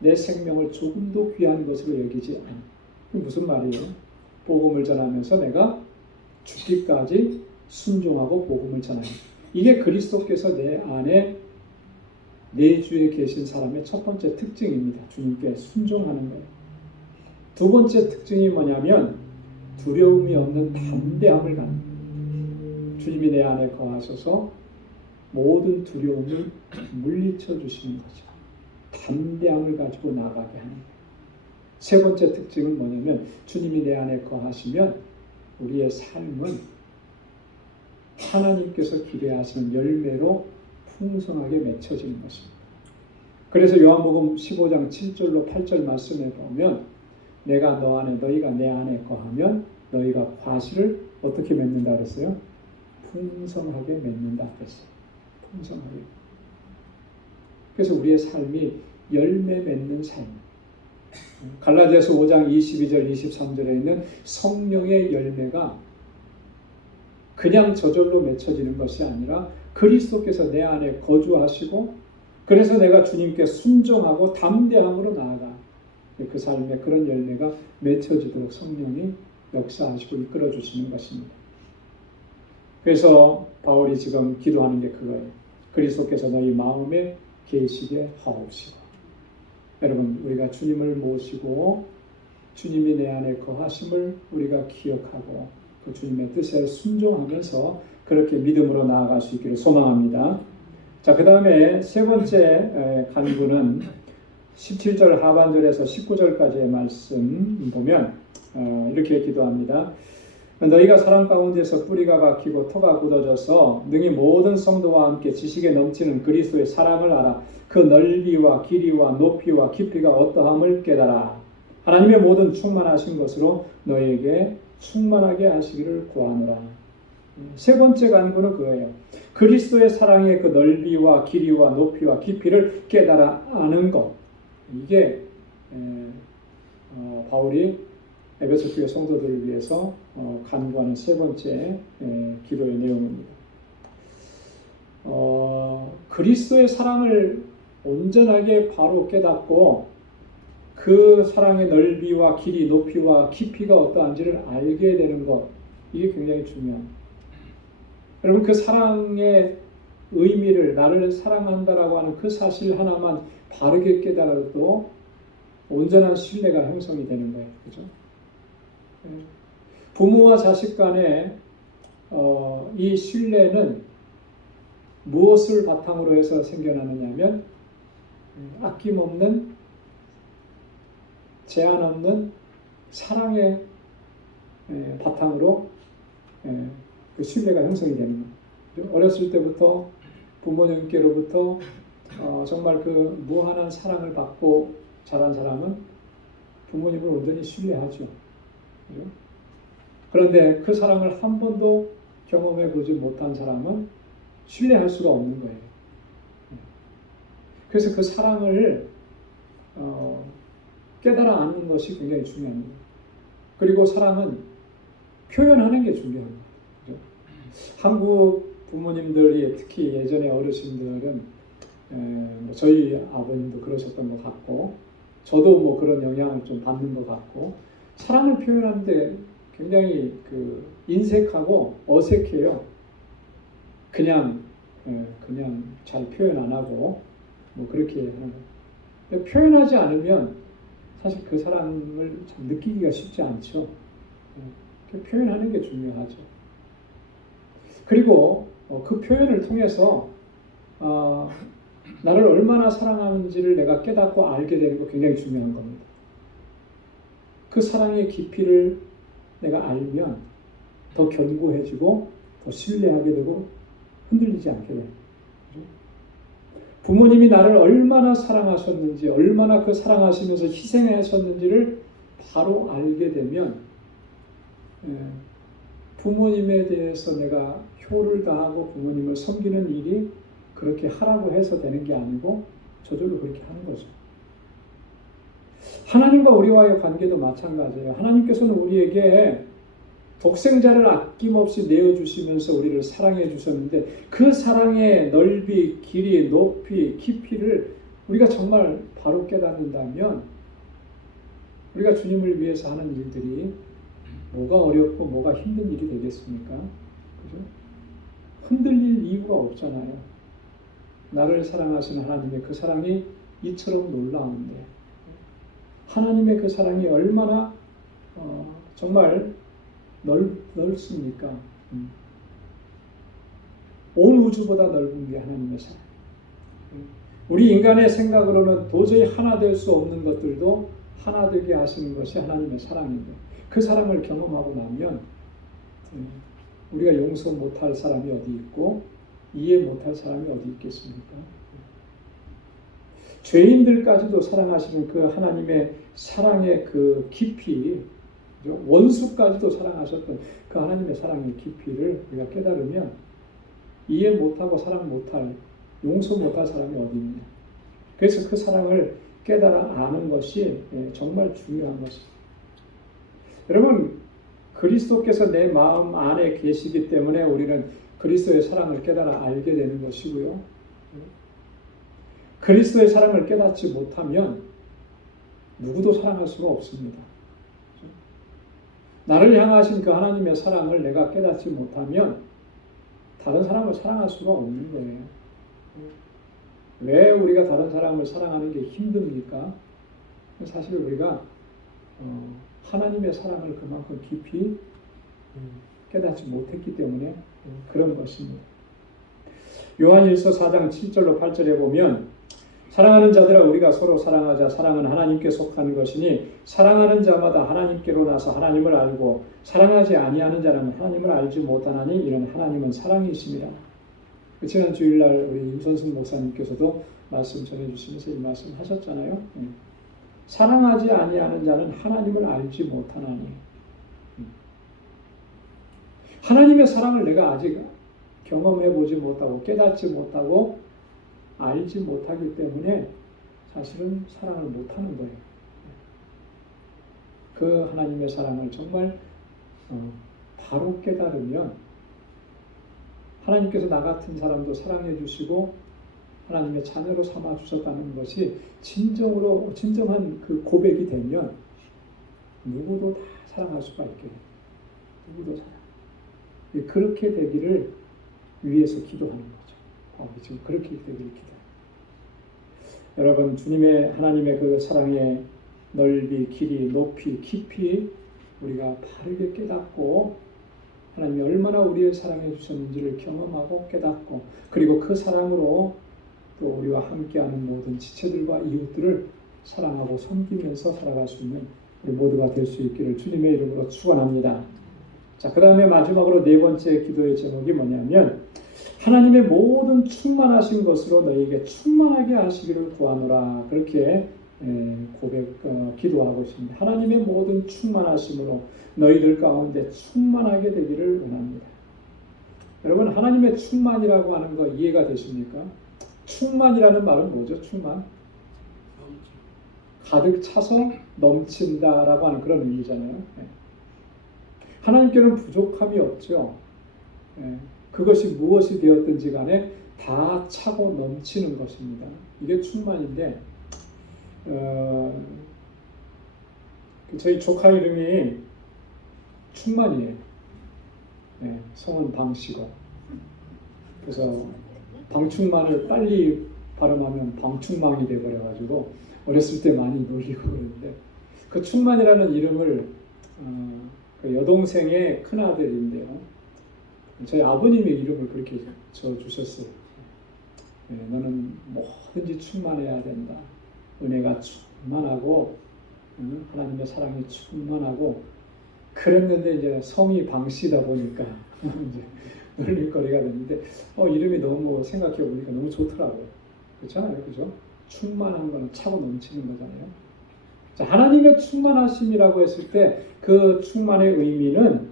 내 생명을 조금도 귀한 것으로 여기지 아니. 무슨 말이에요? 복음을 전하면서 내가 죽기까지 순종하고 복음을 전하는. 이게 그리스도께서 내 안에 내 주에 계신 사람의 첫 번째 특징입니다. 주님께 순종하는 거예요. 두 번째 특징이 뭐냐면 두려움이 없는 담대함을 갖는 거예요. 주님이 내 안에 거하셔서 모든 두려움을 물리쳐 주시는 거죠. 담대함을 가지고 나아가게 하는 거예요. 세 번째 특징은 뭐냐면 주님이 내 안에 거하시면 우리의 삶은 하나님께서 기대하시는 열매로 풍성하게 맺혀지는 것입니다. 그래서 요한복음 15장 7절로 8절 말씀에 보면 내가 너 안에 너희가 내 안에 거하면 너희가 과실을 어떻게 맺는다 그랬어요? 풍성하게 맺는다 그랬어요. 풍성하게. 그래서 우리의 삶이 열매 맺는 삶. 갈라디아서 5장 22절 23절에 있는 성령의 열매가 그냥 저절로 맺혀지는 것이 아니라 그리스도께서 내 안에 거주하시고 그래서 내가 주님께 순종하고 담대함으로 나아가 그 삶에 그런 열매가 맺혀지도록 성령이 역사하시고 이끌어 주시는 것입니다. 그래서 바울이 지금 기도하는 게 그거예요. 그리스도께서 너희 마음에 계시게 하옵시고. 여러분 우리가 주님을 모시고 주님이 내 안에 거하심을 우리가 기억하고 그 주님의 뜻에 순종하면서 그렇게 믿음으로 나아갈 수 있기를 소망합니다. 자, 그 다음에 세 번째 간구는 17절 하반절에서 19절까지의 말씀 보면 이렇게 기도합니다. 너희가 사람 가운데서 뿌리가 박히고 토가 굳어져서 능히 모든 성도와 함께 지식에 넘치는 그리스도의 사랑을 알아 그 넓이와 길이와 높이와 깊이가 어떠함을 깨달아 하나님의 모든 충만하신 것으로 너희에게 충만하게 하시기를 구하노라. 세 번째 간구는 그거예요. 그리스도의 사랑의 그 넓이와 길이와 높이와 깊이를 깨달아 아는 것. 이게 바울이 에베소 교회 성도들을 위해서 간구하는 세 번째 기도의 내용입니다. 그리스도의 사랑을 온전하게 바로 깨닫고 그 사랑의 넓이와 길이, 높이와 깊이가 어떠한지를 알게 되는 것, 이게 굉장히 중요합니다. 여러분 그 사랑의 의미를 나를 사랑한다라고 하는 그 사실 하나만 바르게 깨달아도 온전한 신뢰가 형성이 되는 거예요. 그죠? 부모와 자식 간에 이 신뢰는 무엇을 바탕으로 해서 생겨나느냐면 아낌없는 제한 없는 사랑의 바탕으로 그 신뢰가 형성이 되는 거예요. 어렸을 때부터 부모님께로부터 정말 그 무한한 사랑을 받고 자란 사람은 부모님을 온전히 신뢰하죠. 그죠? 그런데 그 사랑을 한 번도 경험해 보지 못한 사람은 신뢰할 수가 없는 거예요. 그래서 그 사랑을 깨달아 아는 것이 굉장히 중요합니다. 그리고 사랑은 표현하는 게 중요합니다. 그죠? 한국 부모님들이 특히 예전에 어르신들은 저희 아버님도 그러셨던 것 같고 저도 뭐 그런 영향을 좀 받는 것 같고 사랑을 표현하는데 굉장히 그 인색하고 어색해요. 그냥 잘 표현 안 하고 뭐 그렇게 하는 거예요. 표현하지 않으면 사실 그 사랑을 참 느끼기가 쉽지 않죠. 표현하는 게 중요하죠. 그리고 그 표현을 통해서 나를 얼마나 사랑하는지를 내가 깨닫고 알게 되는 거 굉장히 중요한 겁니다. 그 사랑의 깊이를 내가 알면 더 견고해지고 더 신뢰하게 되고 흔들리지 않게 돼요. 부모님이 나를 얼마나 사랑하셨는지, 얼마나 그 사랑하시면서 희생하셨는지를 바로 알게 되면 부모님에 대해서 내가 효를 다하고 부모님을 섬기는 일이 그렇게 하라고 해서 되는 게 아니고 저절로 그렇게 하는 거죠. 하나님과 우리와의 관계도 마찬가지예요. 하나님께서는 우리에게 독생자를 아낌없이 내어주시면서 우리를 사랑해 주셨는데 그 사랑의 넓이, 길이, 높이, 깊이를 우리가 정말 바로 깨닫는다면 우리가 주님을 위해서 하는 일들이 뭐가 어렵고 뭐가 힘든 일이 되겠습니까? 그죠? 흔들릴 이유가 없잖아요. 나를 사랑하시는 하나님의 그 사랑이 이처럼 놀라운데 하나님의 그 사랑이 얼마나 정말 넓습니까? 온 우주보다 넓은 게 하나님의 사랑. 우리 인간의 생각으로는 도저히 하나 될 수 없는 것들도 하나 되게 하시는 것이 하나님의 사랑인데 그 사랑을 경험하고 나면 우리가 용서 못할 사람이 어디 있고 이해 못할 사람이 어디 있겠습니까? 죄인들까지도 사랑하시는 그 하나님의 사랑의 그 깊이, 원수까지도 사랑하셨던 그 하나님의 사랑의 깊이를 우리가 깨달으면 이해 못하고 사랑 못할, 용서 못할 사람이 어디 있냐. 그래서 그 사랑을 깨달아 아는 것이 정말 중요한 것입니다. 여러분, 그리스도께서 내 마음 안에 계시기 때문에 우리는 그리스도의 사랑을 깨달아 알게 되는 것이고요. 그리스도의 사랑을 깨닫지 못하면 누구도 사랑할 수가 없습니다. 나를 향하신 그 하나님의 사랑을 내가 깨닫지 못하면 다른 사람을 사랑할 수가 없는 거예요. 왜 우리가 다른 사람을 사랑하는 게 힘듭니까? 사실 우리가 하나님의 사랑을 그만큼 깊이 깨닫지 못했기 때문에 그런 것입니다. 요한일서 4장 7절로 8절에 보면 사랑하는 자들아 우리가 서로 사랑하자. 사랑은 하나님께 속하는 것이니 사랑하는 자마다 하나님께로 나서 하나님을 알고 사랑하지 아니하는 자는 하나님을 알지 못하나니 이는 하나님은 사랑이심이라. 지난 주일날 우리 임선승 목사님께서도 말씀 전해주시면서 이 말씀 하셨잖아요. 사랑하지 아니하는 자는 하나님을 알지 못하나니. 하나님의 사랑을 내가 아직 경험해 보지 못하고 깨닫지 못하고 알지 못하기 때문에 사실은 사랑을 못하는 거예요. 그 하나님의 사랑을 정말 바로 깨달으면 하나님께서 나 같은 사람도 사랑해 주시고 하나님의 자녀로 삼아 주셨다는 것이 진정한 그 고백이 되면 누구도 다 사랑할 수가 있게 돼요. 누구도 사랑. 그렇게 되기를 위해서 기도하는 거죠. 지금 그렇게 되기를 기도해요. 여러분, 주님의 하나님의 그 사랑의 넓이, 길이, 높이, 깊이 우리가 바르게 깨닫고 하나님이 얼마나 우리를 사랑해 주셨는지를 경험하고 깨닫고 그리고 그 사랑으로 또 우리와 함께하는 모든 지체들과 이웃들을 사랑하고 섬기면서 살아갈 수 있는 우리 모두가 될 수 있기를 주님의 이름으로 축원합니다. 자, 그 다음에 마지막으로 네 번째 기도의 제목이 뭐냐면 하나님의 모든 충만하신 것으로 너희에게 충만하게 하시기를 구하노라. 그렇게 기도하고 있습니다. 하나님의 모든 충만하심으로 너희들 가운데 충만하게 되기를 원합니다. 여러분, 하나님의 충만이라고 하는 거 이해가 되십니까? 충만이라는 말은 뭐죠? 충만? 가득 차서 넘친다라고 하는 그런 의미잖아요. 하나님께는 부족함이 없죠. 그것이 무엇이 되었든지 간에 다 차고 넘치는 것입니다. 이게 충만인데 저희 조카 이름이 충만이에요. 성은 방씨고 그래서 방충만을 빨리 발음하면 방충망이 돼버려가지고 어렸을 때 많이 놀리고 그러는데 그 충만이라는 이름을 그 여동생의 큰아들인데요. 저희 아버님의 이름을 그렇게 지어주셨어요. 너는 뭐든지 충만해야 된다. 은혜가 충만하고 하나님의 사랑이 충만하고 그랬는데 이제 성이 방씨다 보니까 이제 놀림거리가 됐는데 이름이 너무 생각해 보니까 너무 좋더라고요. 그렇잖아요, 그죠? 충만한 건 차고 넘치는 거잖아요. 자, 하나님의 충만하심이라고 했을 때 그 충만의 의미는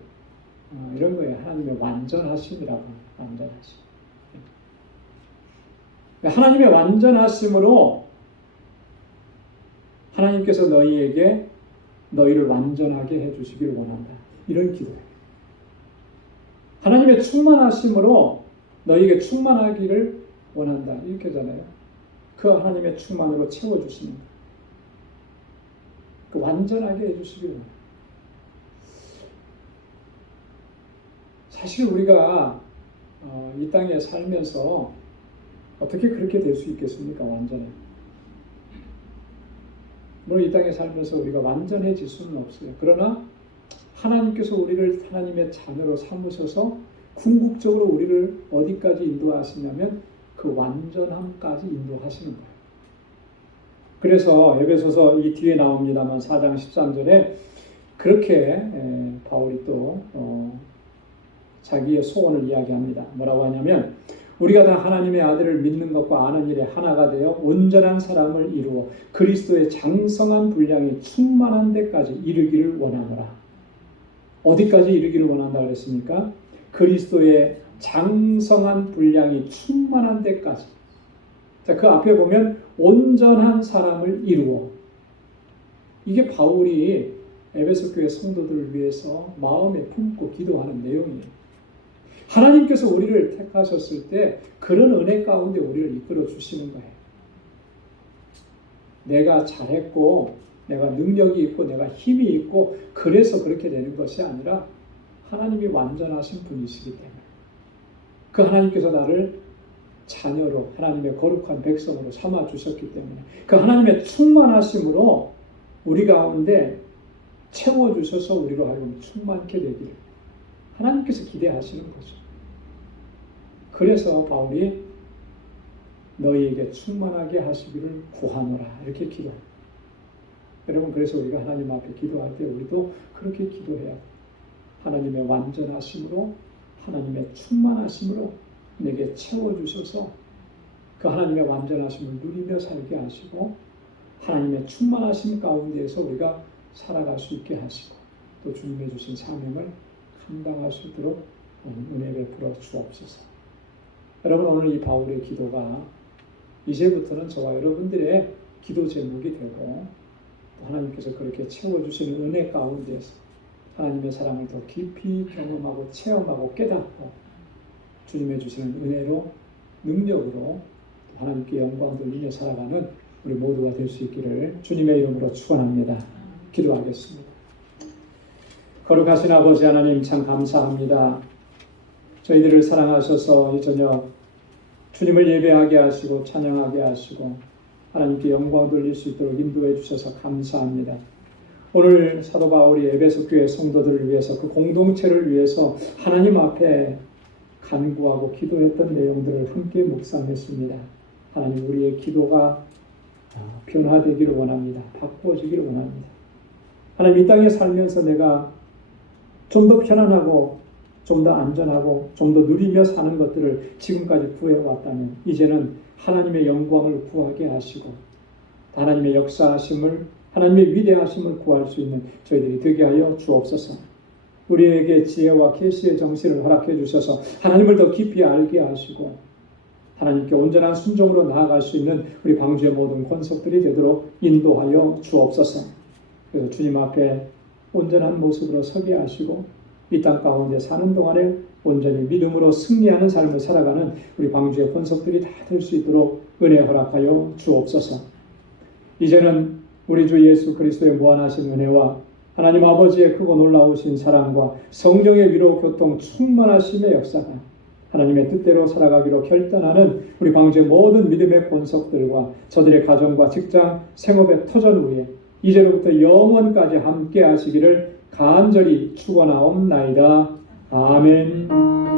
이런 거예요. 하나님의 완전하심이라고. 완전하심. 하나님의 완전하심으로 하나님께서 너희에게 너희를 완전하게 해주시기를 원한다. 이런 기도예요. 하나님의 충만하심으로 너희에게 충만하기를 원한다. 이렇게 하잖아요. 그 하나님의 충만으로 채워주시는 거예요. 그 완전하게 해주시기를 원해요. 사실 우리가 이 땅에 살면서 어떻게 그렇게 될 수 있겠습니까? 완전히. 물론 이 땅에 살면서 우리가 완전해질 수는 없어요. 그러나 하나님께서 우리를 하나님의 자녀로 삼으셔서 궁극적으로 우리를 어디까지 인도하시냐면 그 완전함까지 인도하시는 거예요. 그래서 에베소서 이 뒤에 나옵니다만 4장 13절에 그렇게 바울이 또 자기의 소원을 이야기합니다. 뭐라고 하냐면 우리가 다 하나님의 아들을 믿는 것과 아는 일에 하나가 되어 온전한 사람을 이루어 그리스도의 장성한 분량이 충만한 데까지 이르기를 원하노라. 어디까지 이르기를 원한다 그랬습니까? 그리스도의 장성한 분량이 충만한 데까지. 자, 그 앞에 보면 온전한 사람을 이루어. 이게 바울이 에베소 교회 성도들을 위해서 마음에 품고 기도하는 내용이에요. 하나님께서 우리를 택하셨을 때 그런 은혜 가운데 우리를 이끌어 주시는 거예요. 내가 잘했고 내가 능력이 있고 내가 힘이 있고 그래서 그렇게 되는 것이 아니라 하나님이 완전하신 분이시기 때문에 그 하나님께서 나를 자녀로 하나님의 거룩한 백성으로 삼아주셨기 때문에 그 하나님의 충만하심으로 우리 가운데 채워주셔서 우리로 하여금 충만케 되기를 하나님께서 기대하시는 거죠. 그래서 바울이 너희에게 충만하게 하시기를 구하노라 이렇게 기도합니다. 여러분 그래서 우리가 하나님 앞에 기도할 때 우리도 그렇게 기도해야 돼요. 하나님의 완전하심으로 하나님의 충만하심으로 내게 채워주셔서 그 하나님의 완전하심을 누리며 살게 하시고 하나님의 충만하심 가운데에서 우리가 살아갈 수 있게 하시고 또 주님의 주신 사명을 감당할 수 있도록 은혜 베풀어 주옵소서. 여러분 오늘 이 바울의 기도가 이제부터는 저와 여러분들의 기도 제목이 되고 하나님께서 그렇게 채워주시는 은혜 가운데에서 하나님의 사랑을 더 깊이 경험하고 체험하고 깨닫고 주님의 주시는 은혜로 능력으로 하나님께 영광 돌리며 살아가는 우리 모두가 될 수 있기를 주님의 이름으로 축원합니다. 기도하겠습니다. 거룩하신 아버지 하나님 참 감사합니다. 저희들을 사랑하셔서 이 저녁 주님을 예배하게 하시고 찬양하게 하시고 하나님께 영광 돌릴 수 있도록 인도해 주셔서 감사합니다. 오늘 사도 바울이 에베소 교회 성도들을 위해서 그 공동체를 위해서 하나님 앞에 간구하고 기도했던 내용들을 함께 묵상했습니다. 하나님 우리의 기도가 변화되기를 원합니다. 바꿔지기를 원합니다. 하나님 이 땅에 살면서 내가 좀 더 편안하고 좀 더 안전하고 좀 더 누리며 사는 것들을 지금까지 구해왔다면 이제는 하나님의 영광을 구하게 하시고 하나님의 역사하심을 하나님의 위대하심을 구할 수 있는 저희들이 되게 하여 주옵소서. 우리에게 지혜와 계시의 정신을 허락해 주셔서 하나님을 더 깊이 알게 하시고 하나님께 온전한 순종으로 나아갈 수 있는 우리 방주의 모든 권속들이 되도록 인도하여 주옵소서. 그래서 주님 앞에 온전한 모습으로 서게 하시고 이 땅 가운데 사는 동안에 온전히 믿음으로 승리하는 삶을 살아가는 우리 방주의 권속들이 다 될 수 있도록 은혜 허락하여 주옵소서. 이제는 우리 주 예수 그리스도의 무한하신 은혜와 하나님 아버지의 크고 놀라우신 사랑과 성령의 위로 교통 충만하심의 역사가 하나님의 뜻대로 살아가기로 결단하는 우리 방주의 모든 믿음의 권속들과 저들의 가정과 직장, 생업의 터전 위에 이제로부터 영원까지 함께 하시기를 간절히 축원하옵나이다. 아멘.